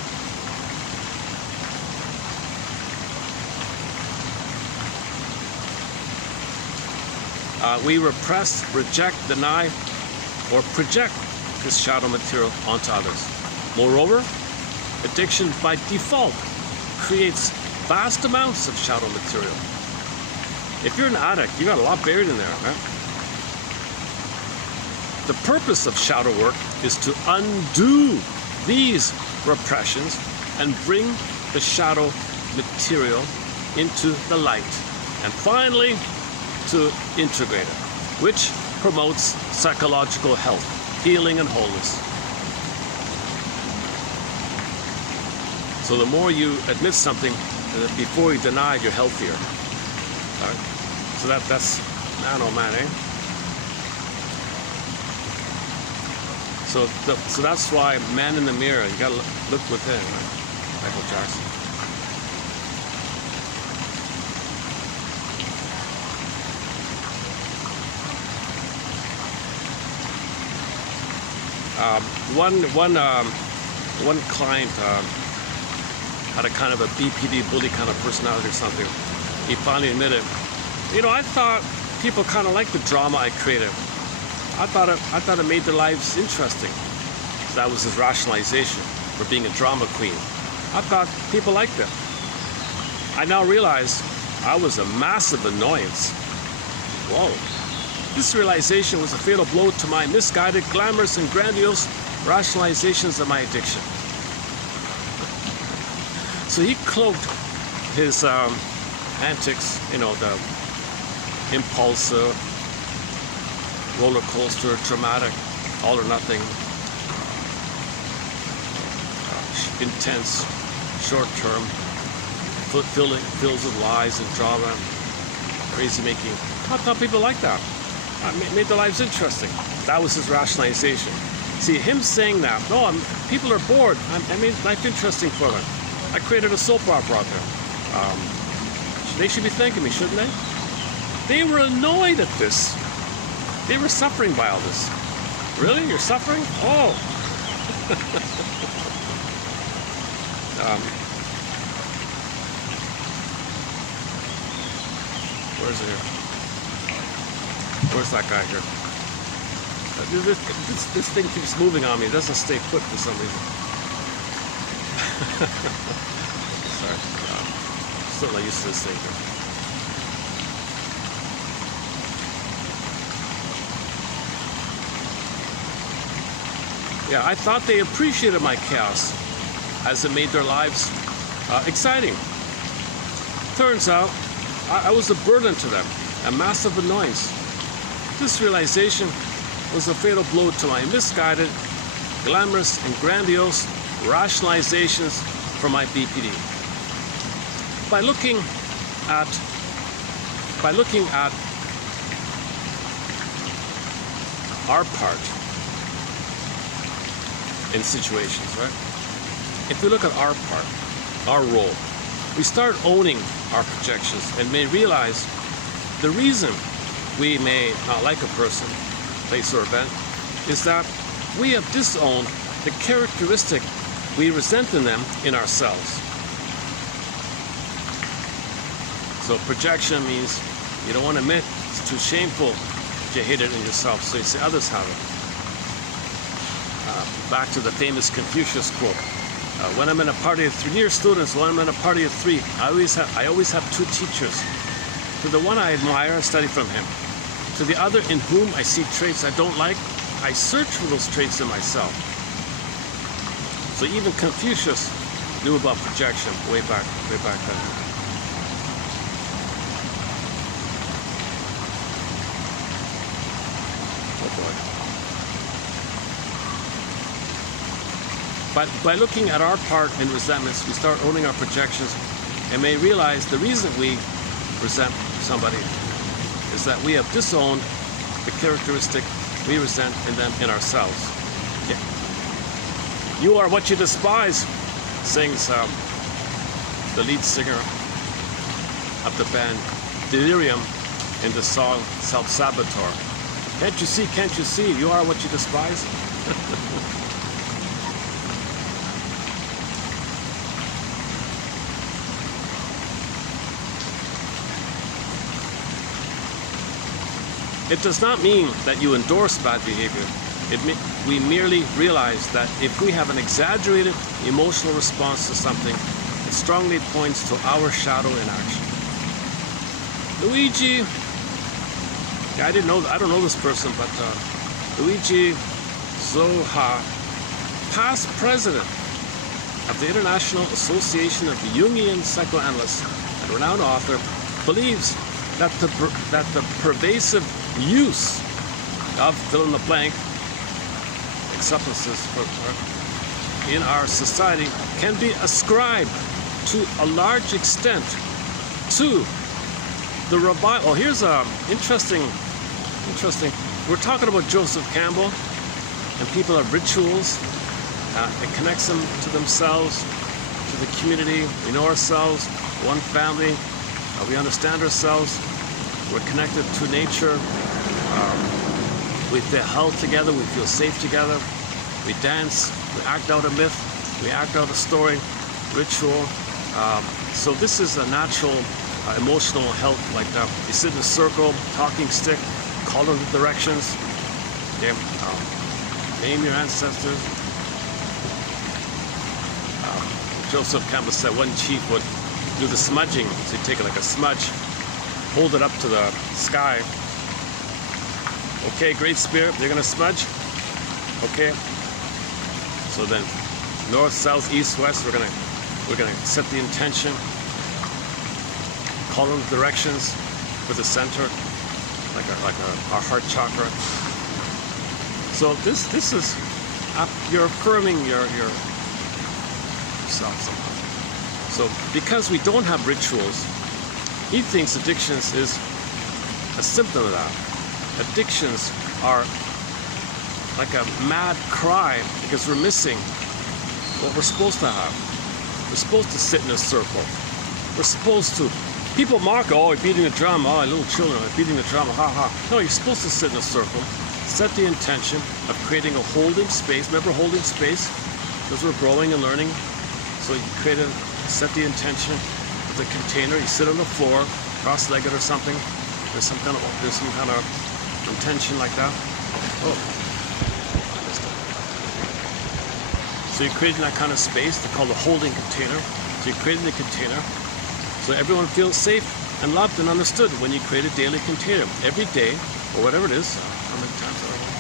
We repress, reject, deny, or project this shadow material onto others. Moreover, addiction by default creates vast amounts of shadow material. If you're an addict, you got a lot buried in there, right? The purpose of shadow work is to undo these repressions and bring the shadow material into the light, and finally to integrate it, which promotes psychological health, healing, and wholeness. So the more you admit something before you deny it, you're healthier. All right? So that's man, oh man, eh? So that's why man in the mirror, you gotta look within, right? Michael Jackson. One client had a kind of a BPD bully kind of personality or something. He finally admitted, I thought people kind of liked the drama I created. I thought it made their lives interesting. That was his rationalization for being a drama queen. I thought people liked it. I now realize I was a massive annoyance. Whoa. This realization was a fatal blow to my misguided, glamorous, and grandiose rationalizations of my addiction. So he cloaked his antics, the impulsive, roller coaster, dramatic, all or nothing, intense, short term, filled with lies and drama, crazy making. I thought people liked that. Made their lives interesting. That was his rationalization. See, him saying that, people are bored. I made life interesting for them. I created a soap opera out there. They should be thanking me, shouldn't they? They were annoyed at this. They were suffering by all this. Really? You're suffering? Oh. Where's it here? Where's that guy here? This thing keeps moving on me. It doesn't stay put for some reason. Sorry. Still not used to this thing here. Yeah, I thought they appreciated my chaos as it made their lives exciting. Turns out, I was a burden to them, a massive annoyance. This realization was a fatal blow to my misguided, glamorous, and grandiose rationalizations for my BPD. By looking at our part in situations, right? If we look at our part, our role, we start owning our projections and may realize the reason we may not like a person, place, or event is that we have disowned the characteristic we resent in them in ourselves. So projection means you don't want to admit it's too shameful to hate it in yourself, so you say others have it. Back to the famous Confucius quote. When I'm in a party of 3 year students, when I'm in a party of 3, I always have 2 teachers. To the one I admire, I study from him. To the other in whom I see traits I don't like, I search for those traits in myself. So even Confucius knew about projection way back then. Oh boy. But by looking at our part in resentments, we start owning our projections and may realize the reason we resent somebody is that we have disowned the characteristic we resent in them in ourselves. Yeah. You are what you despise, sings the lead singer of the band Delirium in the song Self-Saboteur. Can't you see, you are what you despise? It does not mean that you endorse bad behavior. We merely realize that if we have an exaggerated emotional response to something, it strongly points to our shadow in action. Luigi, yeah, I don't know this person, but Luigi Zoha, past president of the International Association of Jungian Psychoanalysts and renowned author, believes that the pervasive use of fill in the blank substances in our society can be ascribed to a large extent to the revival. Oh, here's a interesting. We're talking about Joseph Campbell, and people have rituals. It connects them to themselves, to the community. We know ourselves, one family. We understand ourselves. We're connected to nature. We feel held together. We feel safe together. We dance. We act out a myth. We act out a story, ritual. So this is a natural emotional health like that. You sit in a circle, talking stick, call them the directions. Okay. Name your ancestors. Joseph Campbell said one chief would do the smudging. So he'd take it like a smudge, hold it up to the sky. Okay, Great Spirit, you're gonna smudge. Okay. So then, north, south, east, west. We're gonna set the intention. Call them directions for the center, like our heart chakra. So this is you're affirming yourself somehow. So because we don't have rituals, he thinks addictions is a symptom of that. Addictions are like a mad cry because we're missing what we're supposed to have. We're supposed to sit in a circle. We're supposed to. People mock, oh, you're beating the drum. Oh, little children are beating the drum. Ha ha. No, you're supposed to sit in a circle. Set the intention of creating a holding space. Remember holding space? Because we're growing and learning. So you set the intention of the container. You sit on the floor, cross-legged or something. There's some kind of intention like that. Oh. So you're creating that kind of space. They call it a holding container. So you're creating the container. So everyone feels safe and loved and understood when you create a daily container. Every day, or whatever it is. How many times are there?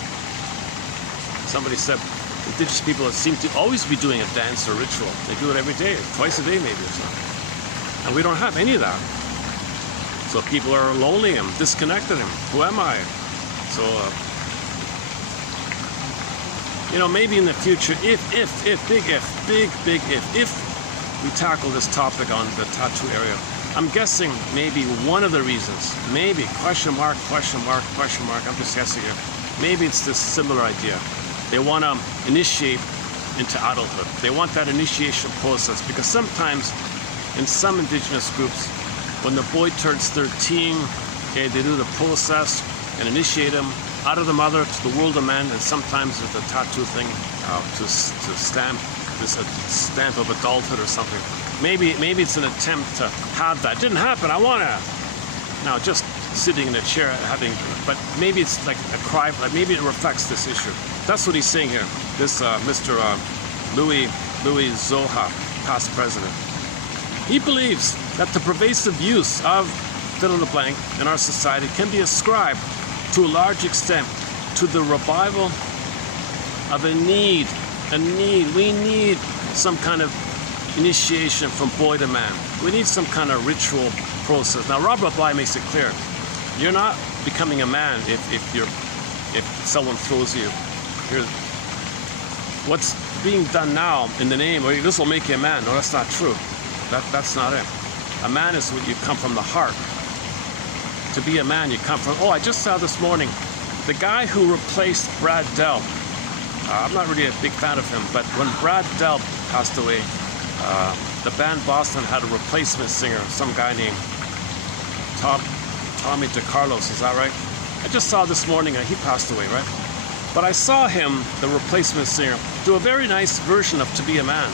Somebody said, indigenous people seem to always be doing a dance or ritual. They do it every day, twice a day maybe or something. And we don't have any of that. So people are lonely and disconnected and who am I? So, maybe in the future, if we tackle this topic on the tattoo area, I'm guessing maybe one of the reasons, maybe, question mark, I'm just guessing here, maybe it's this similar idea. They want to initiate into adulthood. They want that initiation process because sometimes in some indigenous groups, when the boy turns 13, okay, they do the process and initiate him out of the mother to the world of men, and sometimes with a tattoo thing to stamp this stamp of adulthood or something. Maybe it's an attempt to have that. Didn't happen. I want to. Now just sitting in a chair having, but maybe it's like a cry. Like maybe it reflects this issue. That's what he's saying here. This Mr. Louis Zoha, past president. He believes that the pervasive use of fill in the blank in our society can be ascribed to a large extent to the revival of a need. We need some kind of initiation from boy to man. We need some kind of ritual process. Now, Robert Bly makes it clear: you're not becoming a man if someone throws you. What's being done now in the name, or this will make you a man? No, that's not true. That's not it. A man is what you come from the heart. To be a man, you come from. Oh, I just saw this morning the guy who replaced Brad Delp. I'm not really a big fan of him, but when Brad Delp passed away, the band Boston had a replacement singer, some guy named Tommy DeCarlos, is that right? I just saw this morning, he passed away, right? But I saw him, the replacement singer, do a very nice version of To Be a Man.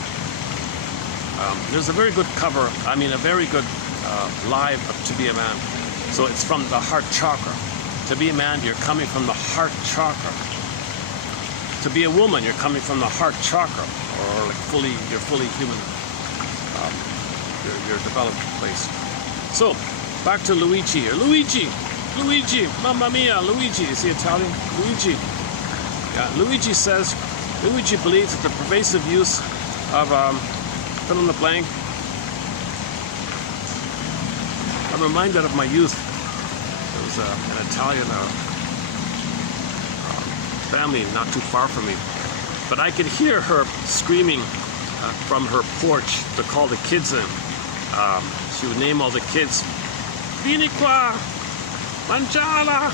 There's a very good cover, a very good live of To Be a Man. So it's from the heart chakra. To be a man, you're coming from the heart chakra. To be a woman, you're coming from the heart chakra, or like you're fully human. Your developed place. So back to Luigi here. Luigi, Mamma Mia, Luigi. Is he Italian? Luigi. Luigi believes that the pervasive use of fill in the blank. I'm reminded of my youth. There was an Italian family not too far from me, but I could hear her screaming from her porch to call the kids in. She would name all the kids. Vieni qua, mangiala.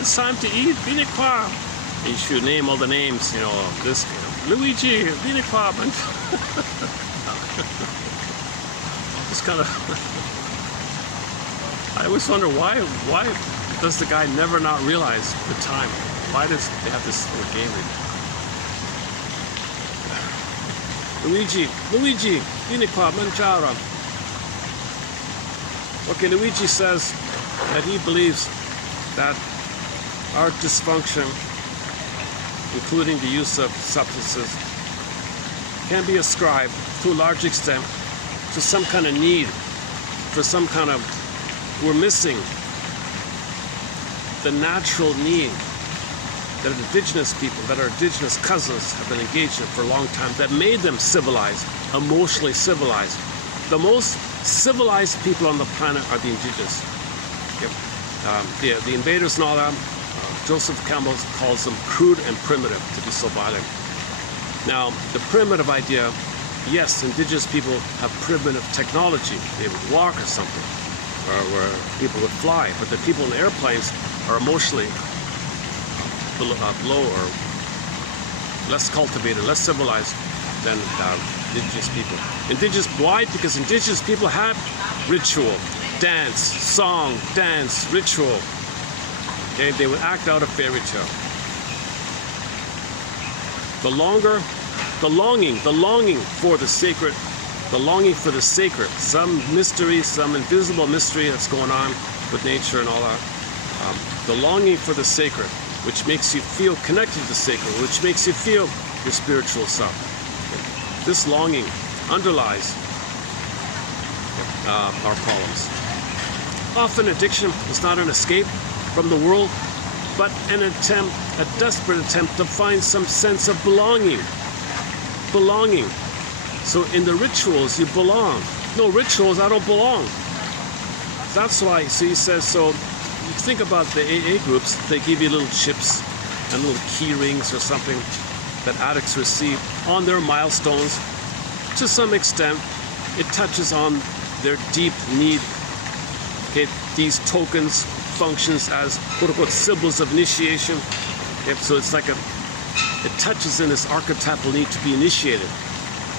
It's time to eat. Vieni qua. And she would name all the names. You know, this Luigi. Vieni qua. It's kind of. I always wonder why does the guy never not realize the time? Why does they have this little game? Luigi, vieni qua, mangiare. Okay, Luigi says that he believes that our dysfunction, including the use of substances, can be ascribed to a large extent to some kind of need for some kind of, we're missing the natural need that indigenous people, that our indigenous cousins have been engaged in for a long time, that made them civilized, emotionally civilized. The most civilized people on the planet are the indigenous. The invaders and all that, Joseph Campbell calls them crude and primitive, to be so violent. Now, the primitive idea, yes, indigenous people have primitive technology. They would walk or something, or where people would fly, but the people in airplanes are emotionally low or less cultivated, less civilized than indigenous people. Why? Because indigenous people had ritual, dance, song, dance, ritual. Okay, they would act out a fairy tale. The longing for the sacred, some mystery, some invisible mystery that's going on with nature and all that. The longing for the sacred, which makes you feel connected to the sacred, which makes you feel your spiritual self. This longing underlies our problems. Often addiction is not an escape from the world, but an attempt, a desperate attempt to find some sense of belonging. Belonging. So in the rituals, you belong. No rituals, I don't belong. That's why, so he says, so you think about the AA groups, they give you little chips and little key rings or something that addicts receive on their milestones. To some extent, it touches on their deep need. Okay, these tokens functions as quote-unquote symbols of initiation. Okay, so it's like it touches in this archetypal need to be initiated.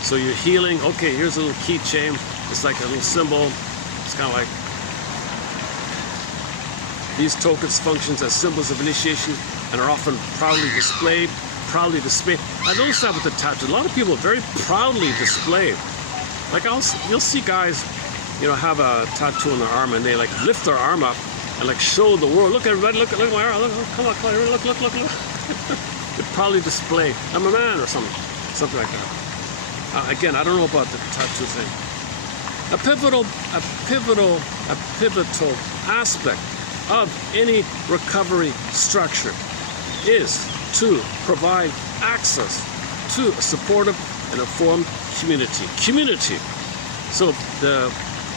So you're healing, okay, here's a little keychain. It's like a little symbol. It's kind of like these tokens functions as symbols of initiation and are often proudly displayed. I noticed that with the tattoo. A lot of people very proudly displayed. Like you'll see guys, you know, have a tattoo on their arm and they like lift their arm up and like show the world. Look everybody, look at my arm. Look, come on, look. They proudly display. I'm a man or something like that. Again, I don't know about the tattoo thing. A pivotal aspect of any recovery structure is to provide access to a supportive and informed community. So the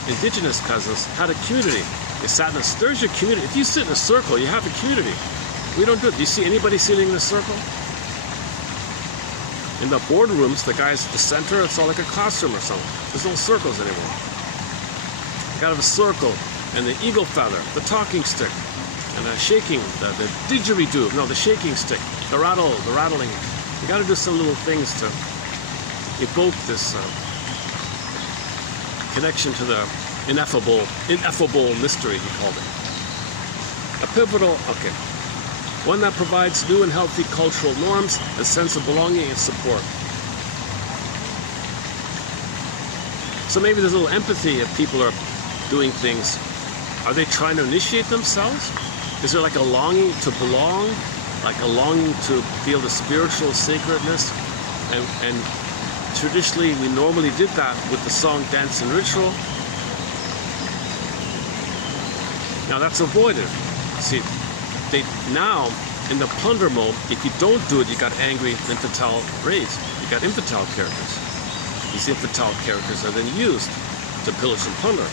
indigenous cousins had a community. They sat in there's your community. If you sit in a circle, you have a community. We don't do it. Do you see anybody sitting in a circle? In the boardrooms, the guys at the center, it's all like a classroom or something. There's no circles anymore. You gotta have a circle, and the eagle feather, the talking stick, and the shaking, the didgeridoo, no, the shaking stick, the rattling. You gotta do some little things to evoke this connection to the ineffable mystery, he called it. A pivotal, okay. One that provides new and healthy cultural norms, a sense of belonging and support. So maybe there's a little empathy if people are doing things. Are they trying to initiate themselves? Is there like a longing to belong? Like a longing to feel the spiritual sacredness? And traditionally, we normally did that with the song, dance, and ritual. Now that's avoided. See, now in the plunder mode, if you don't do it, you got angry, infantile rage. You got infantile characters. These infantile characters are then used to pillage and plunder.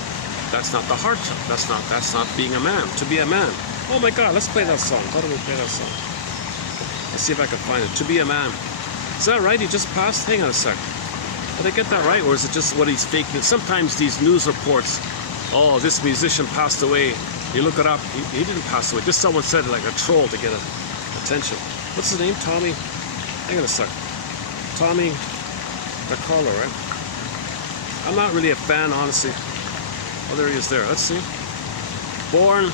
That's not the heart. That's not being a man. To be a man. Oh my God, let's play that song. How do we play that song? Let's see if I can find it. To be a man. Is that right? He just passed? Hang on a sec. Did I get that right? Or is it just what he's faking? Sometimes these news reports, oh, this musician passed away. You look it up, he didn't pass away. Just someone said it like a troll to get attention. What's his name? Tommy? Hang on a sec. Tommy DeCarlo, right? I'm not really a fan, honestly. Oh, there he is there. Let's see. Born.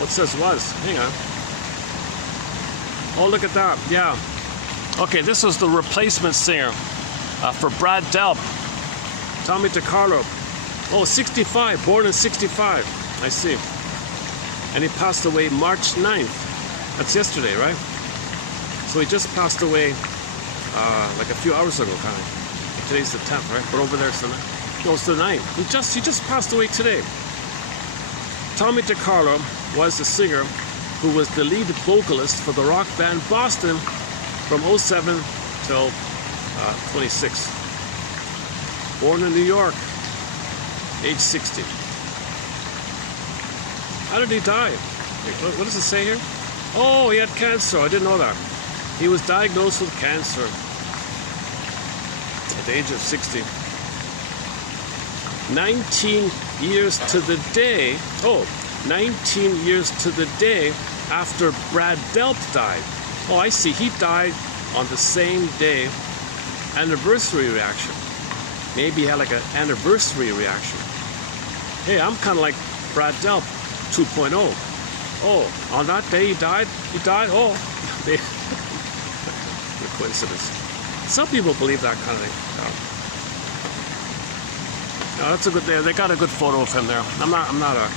What says was? Hang on. Oh, look at that. Yeah. Okay, this was the replacement singer for Brad Delp. Tommy DeCarlo. Oh, 65. Born in 65. I see. And he passed away March 9th. That's yesterday, right? So he just passed away like a few hours ago, kind of. Today's the 10th, right? But over there it's the 9th. No, it's the 9th. He just passed away today. Tommy DeCarlo was the singer who was the lead vocalist for the rock band Boston from 07 till 26. Born in New York, age 60. How did he die? Wait, what does it say here? Oh, he had cancer. I didn't know that. He was diagnosed with cancer at the age of 60. 19 years to the day. Oh, 19 years to the day after Brad Delp died. Oh, I see. He died on the same day. Anniversary reaction. Maybe he had like an anniversary reaction. Hey, I'm kind of like Brad Delp 2.0. Oh, on that day he died? He died? Oh, the coincidence. Some people believe that kind of thing. No, that's a good day. They got a good photo of him there. I'm not a...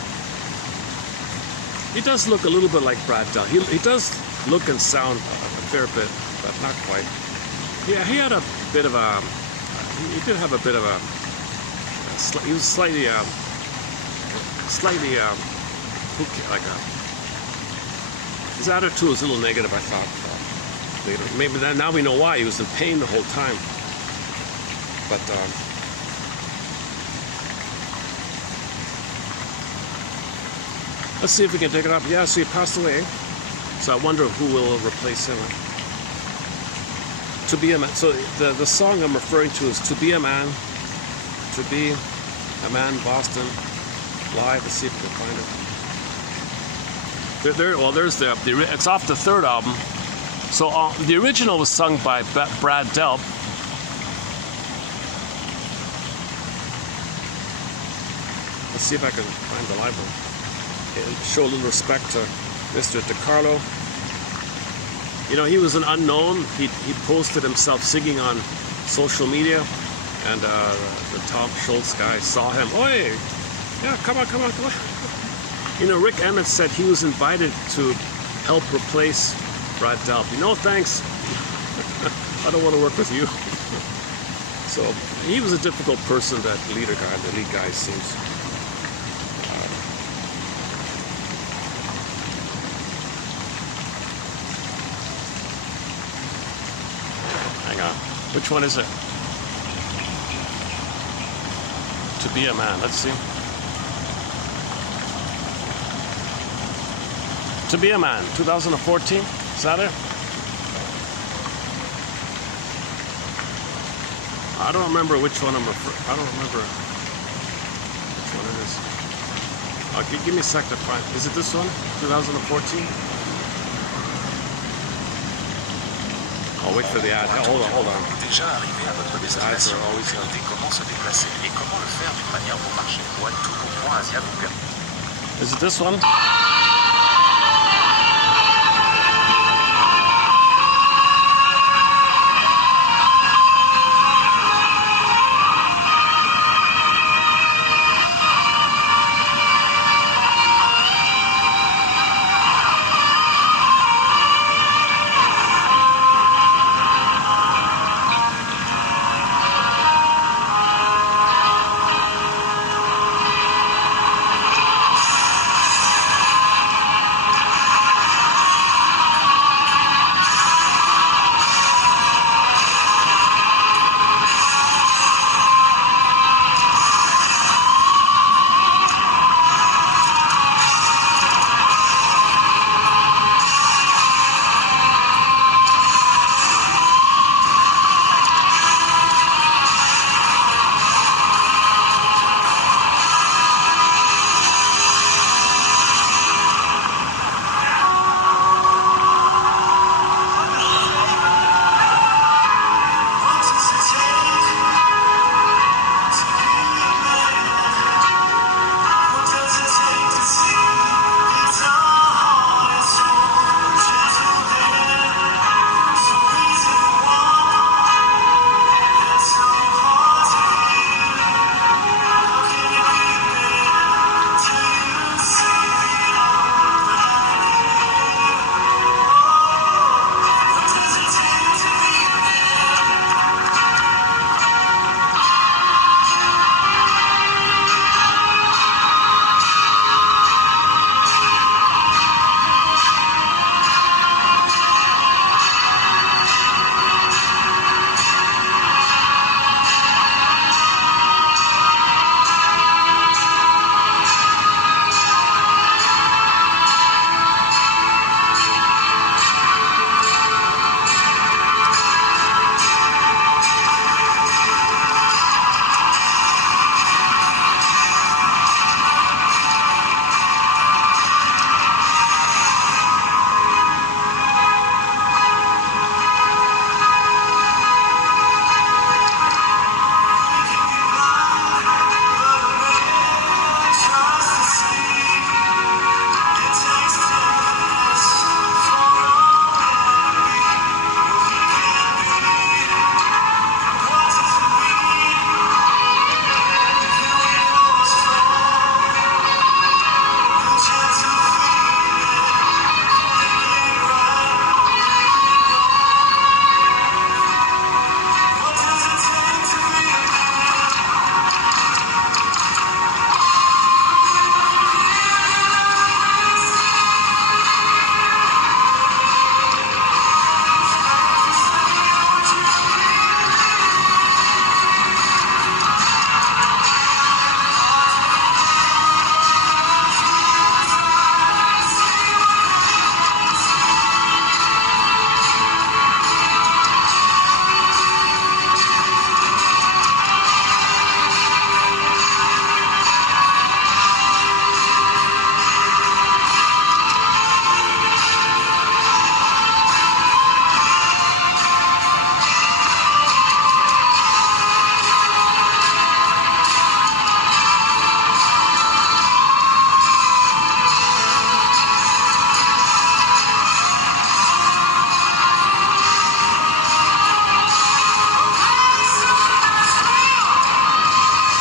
He does look a little bit like Brad Delp. He does look and sound a fair bit, but not quite. Yeah, he had a bit of a... He did have a bit of a... He was slightly like a... His attitude was a little negative, I thought. Later. Maybe now we know why. He was in pain the whole time. But... let's see if we can dig it up. Yeah, so he passed away. So I wonder who will replace him. To be a man. So the song I'm referring to is To Be a Man. To Be a Man, Boston, live. Let's see if we can find it. Well, there's it's off the third album. So the original was sung by Brad Delp. Let's see if I can find the live one. And show a little respect to Mr. DeCarlo. You know, he was an unknown. He posted himself singing on social media, and the Tom Schultz guy saw him. Oi, yeah, come on. You know, Rick Emmett said he was invited to help replace Brad Delp. No, thanks. I don't want to work with you. So he was a difficult person, that the lead guy seems. Which one is it? To Be a Man. Let's see. To Be a Man, 2014. Is that it? I don't remember which one I'm referring. I don't remember which one it is. Okay, give me a sec to find. Is it this one? 2014? I'll wait for the ad. Hold on. Déjà arrivé à votre destination, notez comment se déplacer et comment le faire d'une manière pour marcher. Voit tous vos points Asia vous permettent. Is it this one?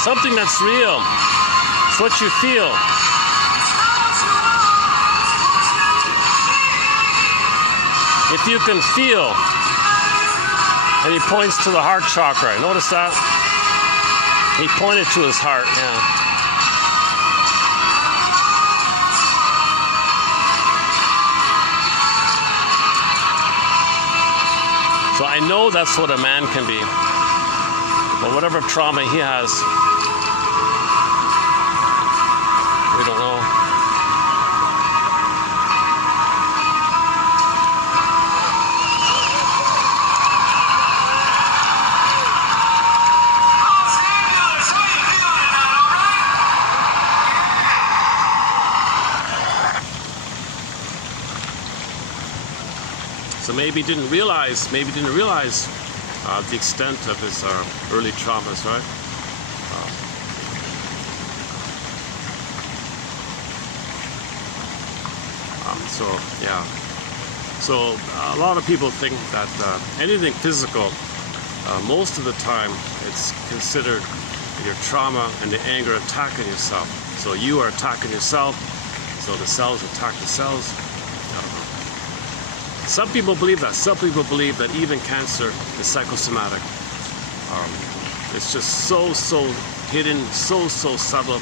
Something that's real. It's what you feel. If you can feel, and he points to the heart chakra. Notice that? He pointed to his heart, yeah. So I know that's what a man can be. But whatever trauma he has, we don't know. So maybe he didn't realize the extent of his early traumas, right? So yeah. So a lot of people think that anything physical, most of the time, it's considered your trauma and the anger attacking yourself. So you are attacking yourself. So the cells attack the cells. I don't know. Some people believe that. Some people believe that even cancer is psychosomatic. It's just so hidden, so subtle.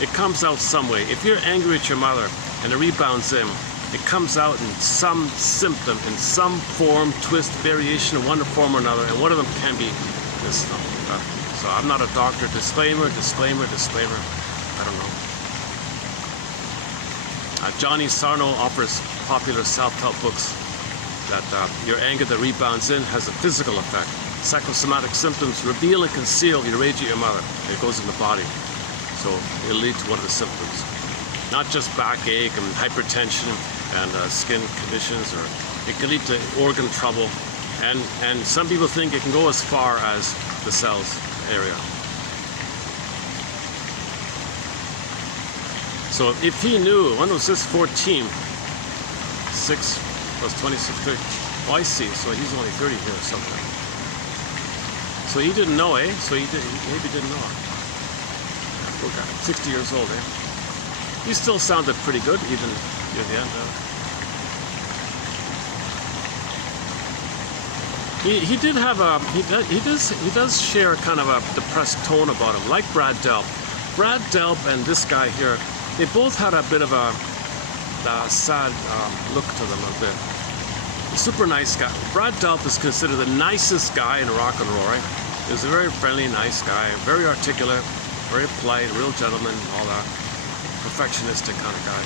It comes out some way. If you're angry at your mother and it rebounds in, it comes out in some symptom, in some form, twist, variation, in one form or another, and one of them can be this. So I'm not a doctor. Disclaimer. I don't know. Johnny Sarno offers popular self-help books that your anger that rebounds in has a physical effect. Psychosomatic symptoms reveal and conceal you rage at your mother. It goes in the body. So it'll lead to one of the symptoms. Not just backache and hypertension and skin conditions, or it can lead to organ trouble. And some people think it can go as far as the cells area. So if he knew, when was this 14? 6 plus 26, 30. Oh, I see. So he's only 30 here or something. So he didn't know, eh? So maybe didn't know. Poor guy, 60 years old, eh? He still sounded pretty good, even near the end. He did have a, he does share kind of a depressed tone about him, like Brad Delp. Brad Delp and this guy here, they both had a bit of a sad look to them a bit. A super nice guy. Brad Delp is considered the nicest guy in rock and roll, right? He was a very friendly, nice guy, very articulate, very polite, real gentleman, all that. Perfectionistic kind of guy.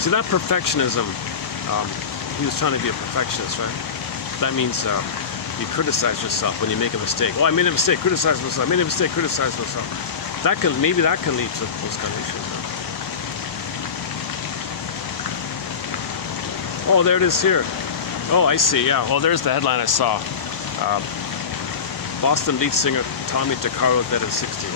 See, that perfectionism, he was trying to be a perfectionist, right? That means you criticize yourself when you make a mistake. Oh, I made a mistake, criticize myself. I made a mistake, criticize myself. Maybe that can lead to those kind of issues. Oh, there it is here. Oh, I see, yeah. Oh, there's the headline I saw. Boston lead singer Tommy DeCaro dead at 60. Yeah.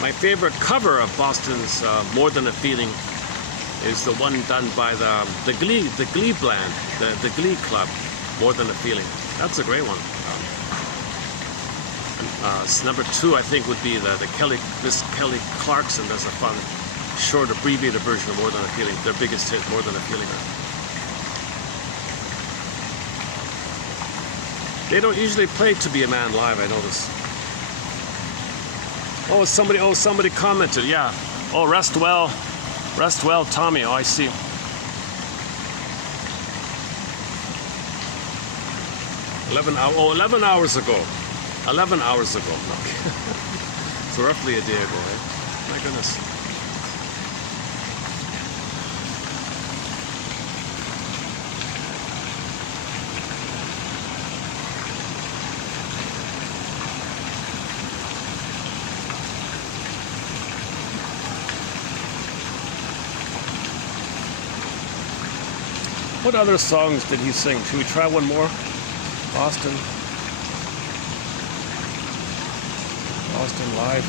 My favorite cover of Boston's More Than a Feeling is the one done by the Glee band, the Glee Club, More Than a Feeling. That's a great one. Number 2, I think, would be the Kelly Clarkson does a fun, short, abbreviated version of More Than a Feeling. Their biggest hit, More Than a Feeling. They don't usually play To Be a Man live, I notice. Oh, somebody commented, yeah. Oh, rest well, Tommy. Oh, I see. 11 hours ago. 11 hours ago. Okay. So roughly a day ago, right? My goodness. What other songs did he sing? Should we try one more? Boston Live.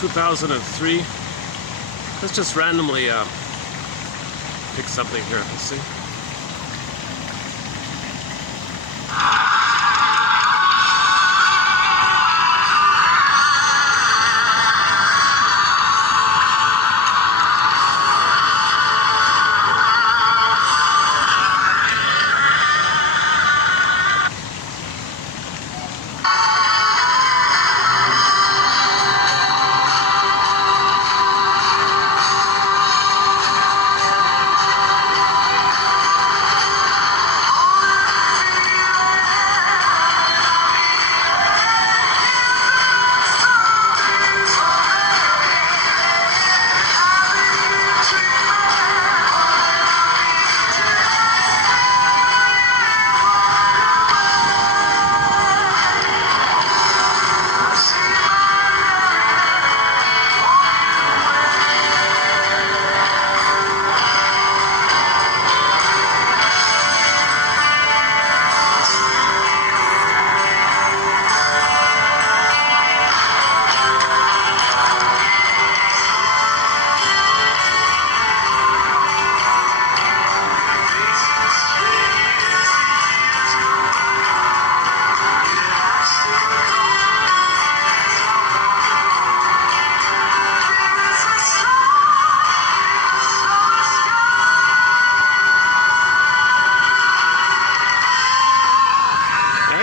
2003. Let's just randomly pick something here. Let's see.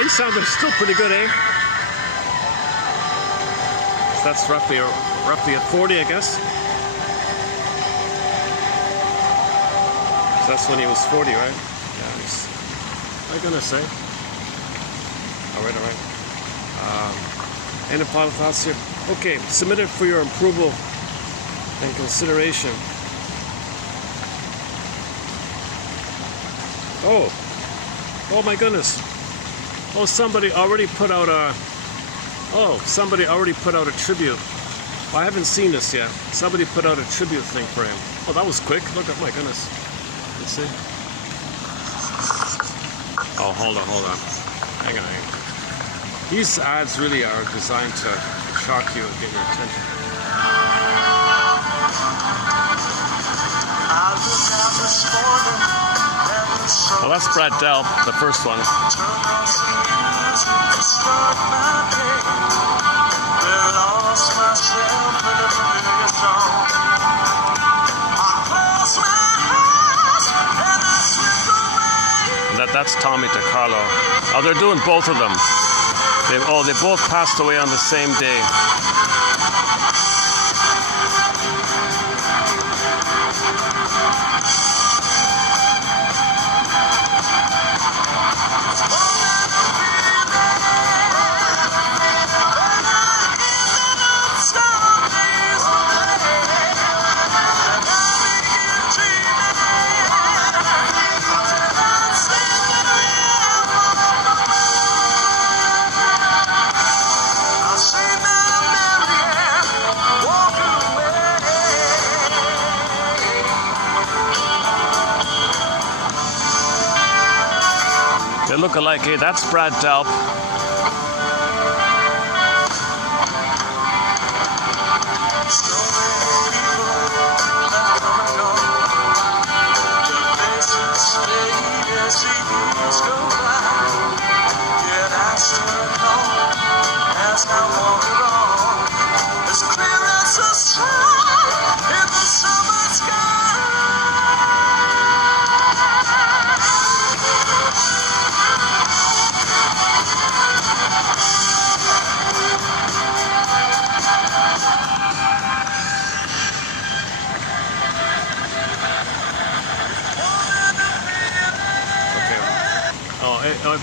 Sounds still pretty good, eh? So that's roughly at 40, I guess. So that's when he was 40, right? Yeah. What am I gonna say? All right. Any final thoughts here? Okay, submitted for your approval and consideration. Oh my goodness. Oh, somebody already put out a tribute. Well, I haven't seen this yet. Somebody put out a tribute thing for him. Oh, that was quick. Look at, my goodness. Let's see. Oh, hold on. Hang on. These ads really are designed to shock you and get your attention. Well, that's Brad Delp, the first one. That's Tommy DeCarlo. Oh, they're doing both of them. They both passed away on the same day. They look alike. Hey, that's Brad Delp.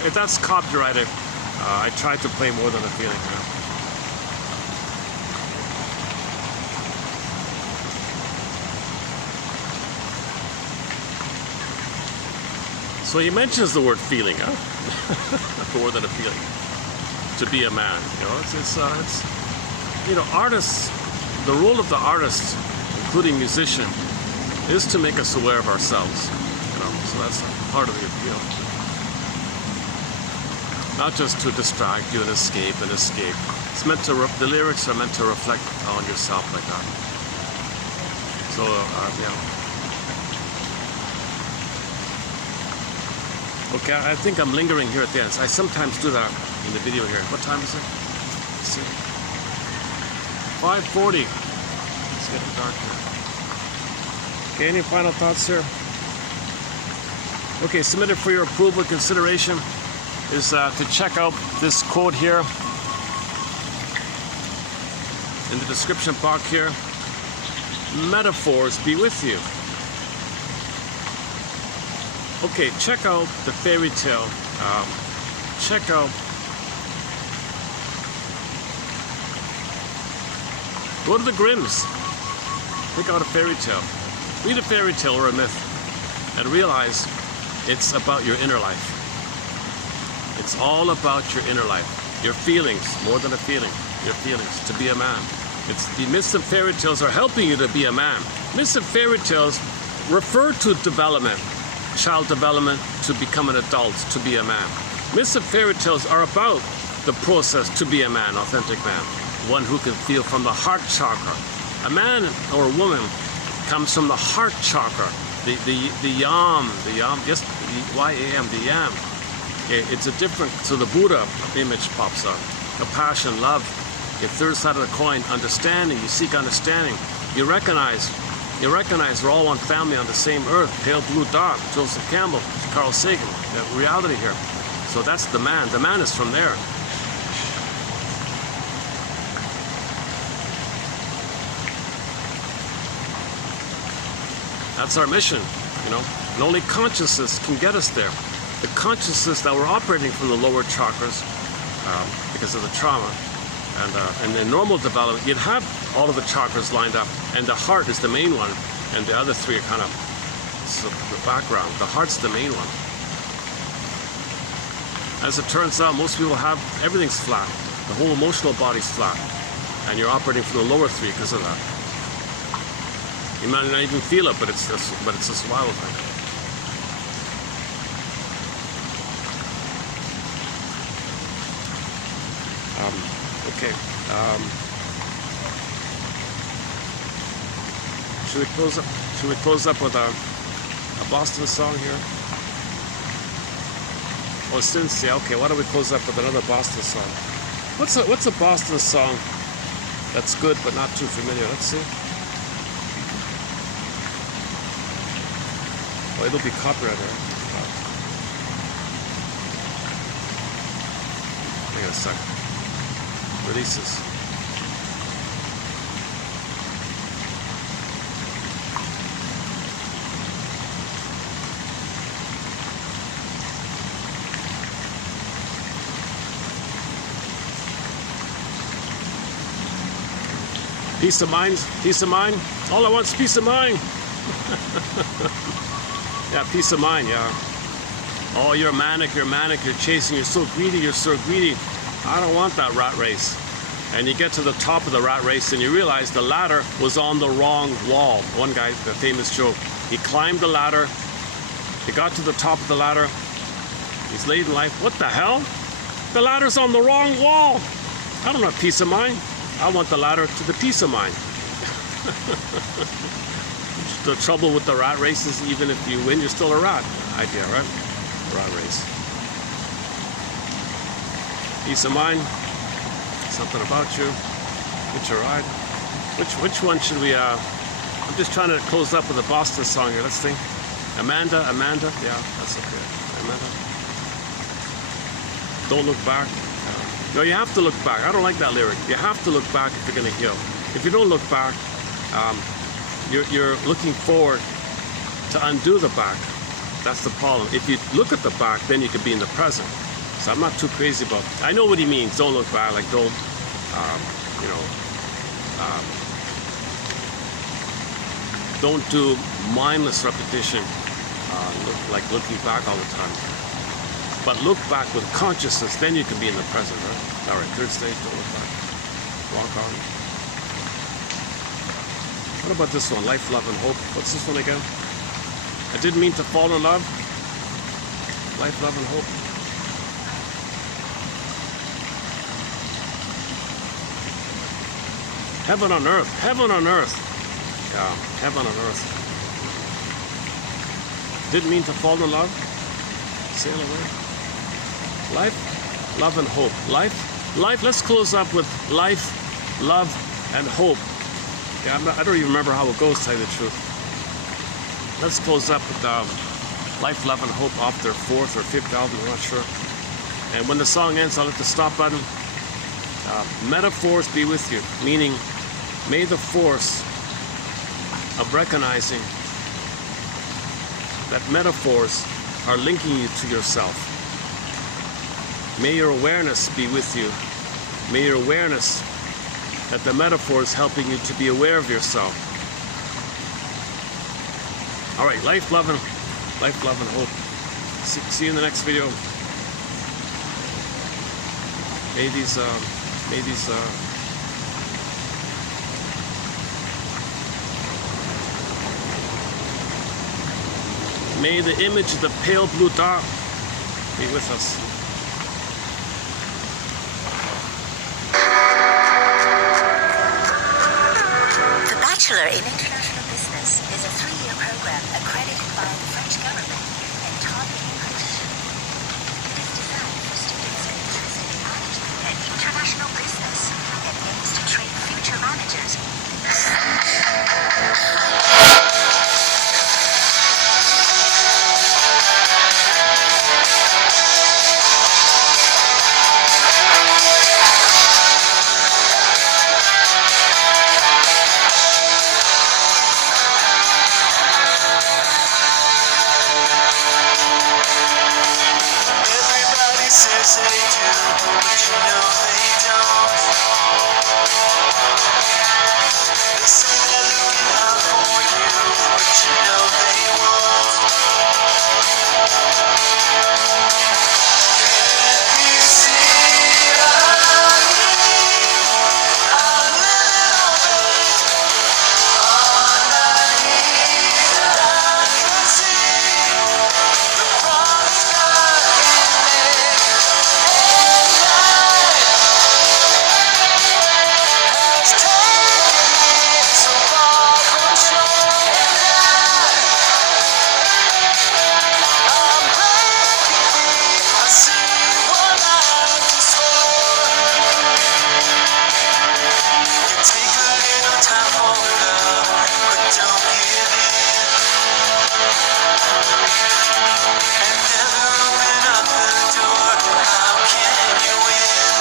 If that's copyrighted, I tried to play more than a feeling. You know? So he mentions the word feeling, huh? More than a feeling. To be a man, you know, it's artists. The role of the artist, including musician, is to make us aware of ourselves. You know, so that's part of the appeal. not just to distract you and escape and escape. It's meant to, the lyrics are meant to reflect on yourself like that. So, yeah. Okay, I think I'm lingering here at the end. I sometimes do that in the video here. What time is it? Let's see. 5:40. It's getting dark here. Okay, any final thoughts here? Okay, submitted for your approval consideration is to check out this quote here in the description box here. Metaphors be with you. Okay, check out the fairy tale. Check out. Go to the Grimms. Pick out a fairy tale. Read a fairy tale or a myth and realize it's about your inner life. It's all about your inner life. Your feelings, more than a feeling. Your feelings, to be a man. It's the myths and fairy tales are helping you to be a man. Myths and fairy tales refer to development, child development, to become an adult, to be a man. Myths and fairy tales are about the process to be a man, authentic man. One who can feel from the heart chakra. A man or a woman comes from the heart chakra. The yam, just the Y-A-M, the yam. It's a different, so the Buddha image pops up. Compassion, love. The third side of the coin, understanding. You seek understanding. You recognize we're all one family on the same earth. Pale blue dot, Joseph Campbell, Carl Sagan. The reality here. So that's the man. The man is from there. That's our mission, you know. And only consciousness can get us there. The consciousness that we're operating from the lower chakras because of the trauma. And in normal development, you'd have all of the chakras lined up, and the heart is the main one, and the other three are kind of the background. The heart's the main one. As it turns out, most people have, everything's flat. The whole emotional body's flat, and you're operating from the lower three because of that. You might not even feel it, but it's a survival thing. Okay. Should we close up with a Boston song here? Oh, since yeah. Okay. Why don't we close up with another Boston song? What's a Boston song that's good but not too familiar? Let's see. Oh, it'll be copyrighted, right? Hang on a second. Releases. Peace of mind, peace of mind. All I want is peace of mind. Yeah, peace of mind, yeah. Oh, you're manic, you're chasing, you're so greedy. I don't want that rat race. And you get to the top of the rat race and you realize the ladder was on the wrong wall. One guy, the famous joke, he climbed the ladder, he got to the top of the ladder, he's late in life. What the hell? The ladder's on the wrong wall. I don't have peace of mind. I want the ladder to the peace of mind. The trouble with the rat race is even if you win, you're still a rat. Idea, right? Rat race. Peace of mind. Something about you. Hitch a ride. Which one should we? I'm just trying to close up with a Boston song here. Let's think. Amanda. Yeah, that's okay. Amanda. Don't look back. No, you have to look back. I don't like that lyric. You have to look back if you're going to heal. If you don't look back, you're looking forward to undo the back. That's the problem. If you look at the back, then you can be in the present. So I'm not too crazy about it. I know what he means. Don't look back. Like don't, don't do mindless repetition, like looking back all the time. But look back with consciousness, then you can be in the present, right? All right, third stage, don't look back. Walk on. What about this one? Life, love, and hope. What's this one again? I didn't mean to fall in love. Life, love, and hope. Heaven on earth. Heaven on earth. Yeah, heaven on earth. Didn't mean to fall in love. Sail away. Life, love, and hope. Life. Let's close up with life, love, and hope. Yeah, I don't even remember how it goes, to tell you the truth. Let's close up with life, love, and hope off their 4th or 5th album, I'm not sure. And when the song ends, I'll hit the stop button. Metaphors be with you, meaning may the force of recognizing that metaphors are linking you to yourself. May your awareness be with you. May your awareness that the metaphor is helping you to be aware of yourself. All right, life, love, and hope. See you in the next video. May the image of the pale blue dot be with us. The Bachelor in International Business is a 3-year program accredited by the French government and taught in English. It is designed for students interested in management and international business and aims to train future managers. Everybody says they do, but you know they don't. They say they're looking out for you, but you know they won't. Can't you see I'm living on faith? All I need I can see the promise God can make. Has taken me so far from shore, I'm breaking free. I see what life is for. You take a little time for love, but don't give in. And never open up the door. How can you win?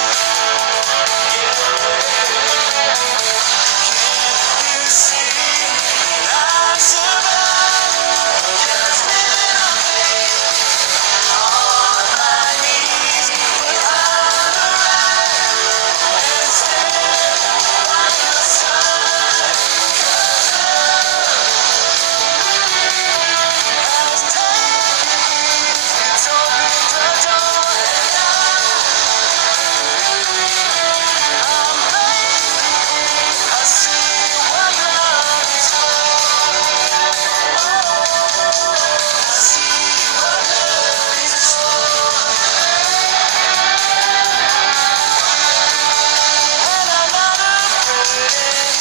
Can't you see that I survive? Just living on faith. All I need behind the right and stand by your side. 'Cause love has taken me. It's opened the door, and I'm breaking free. I see what love is for. I see what love is for. And I'm not afraid.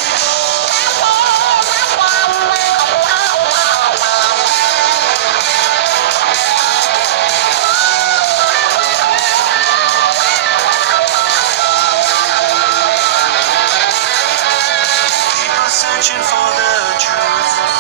People searching for the truth.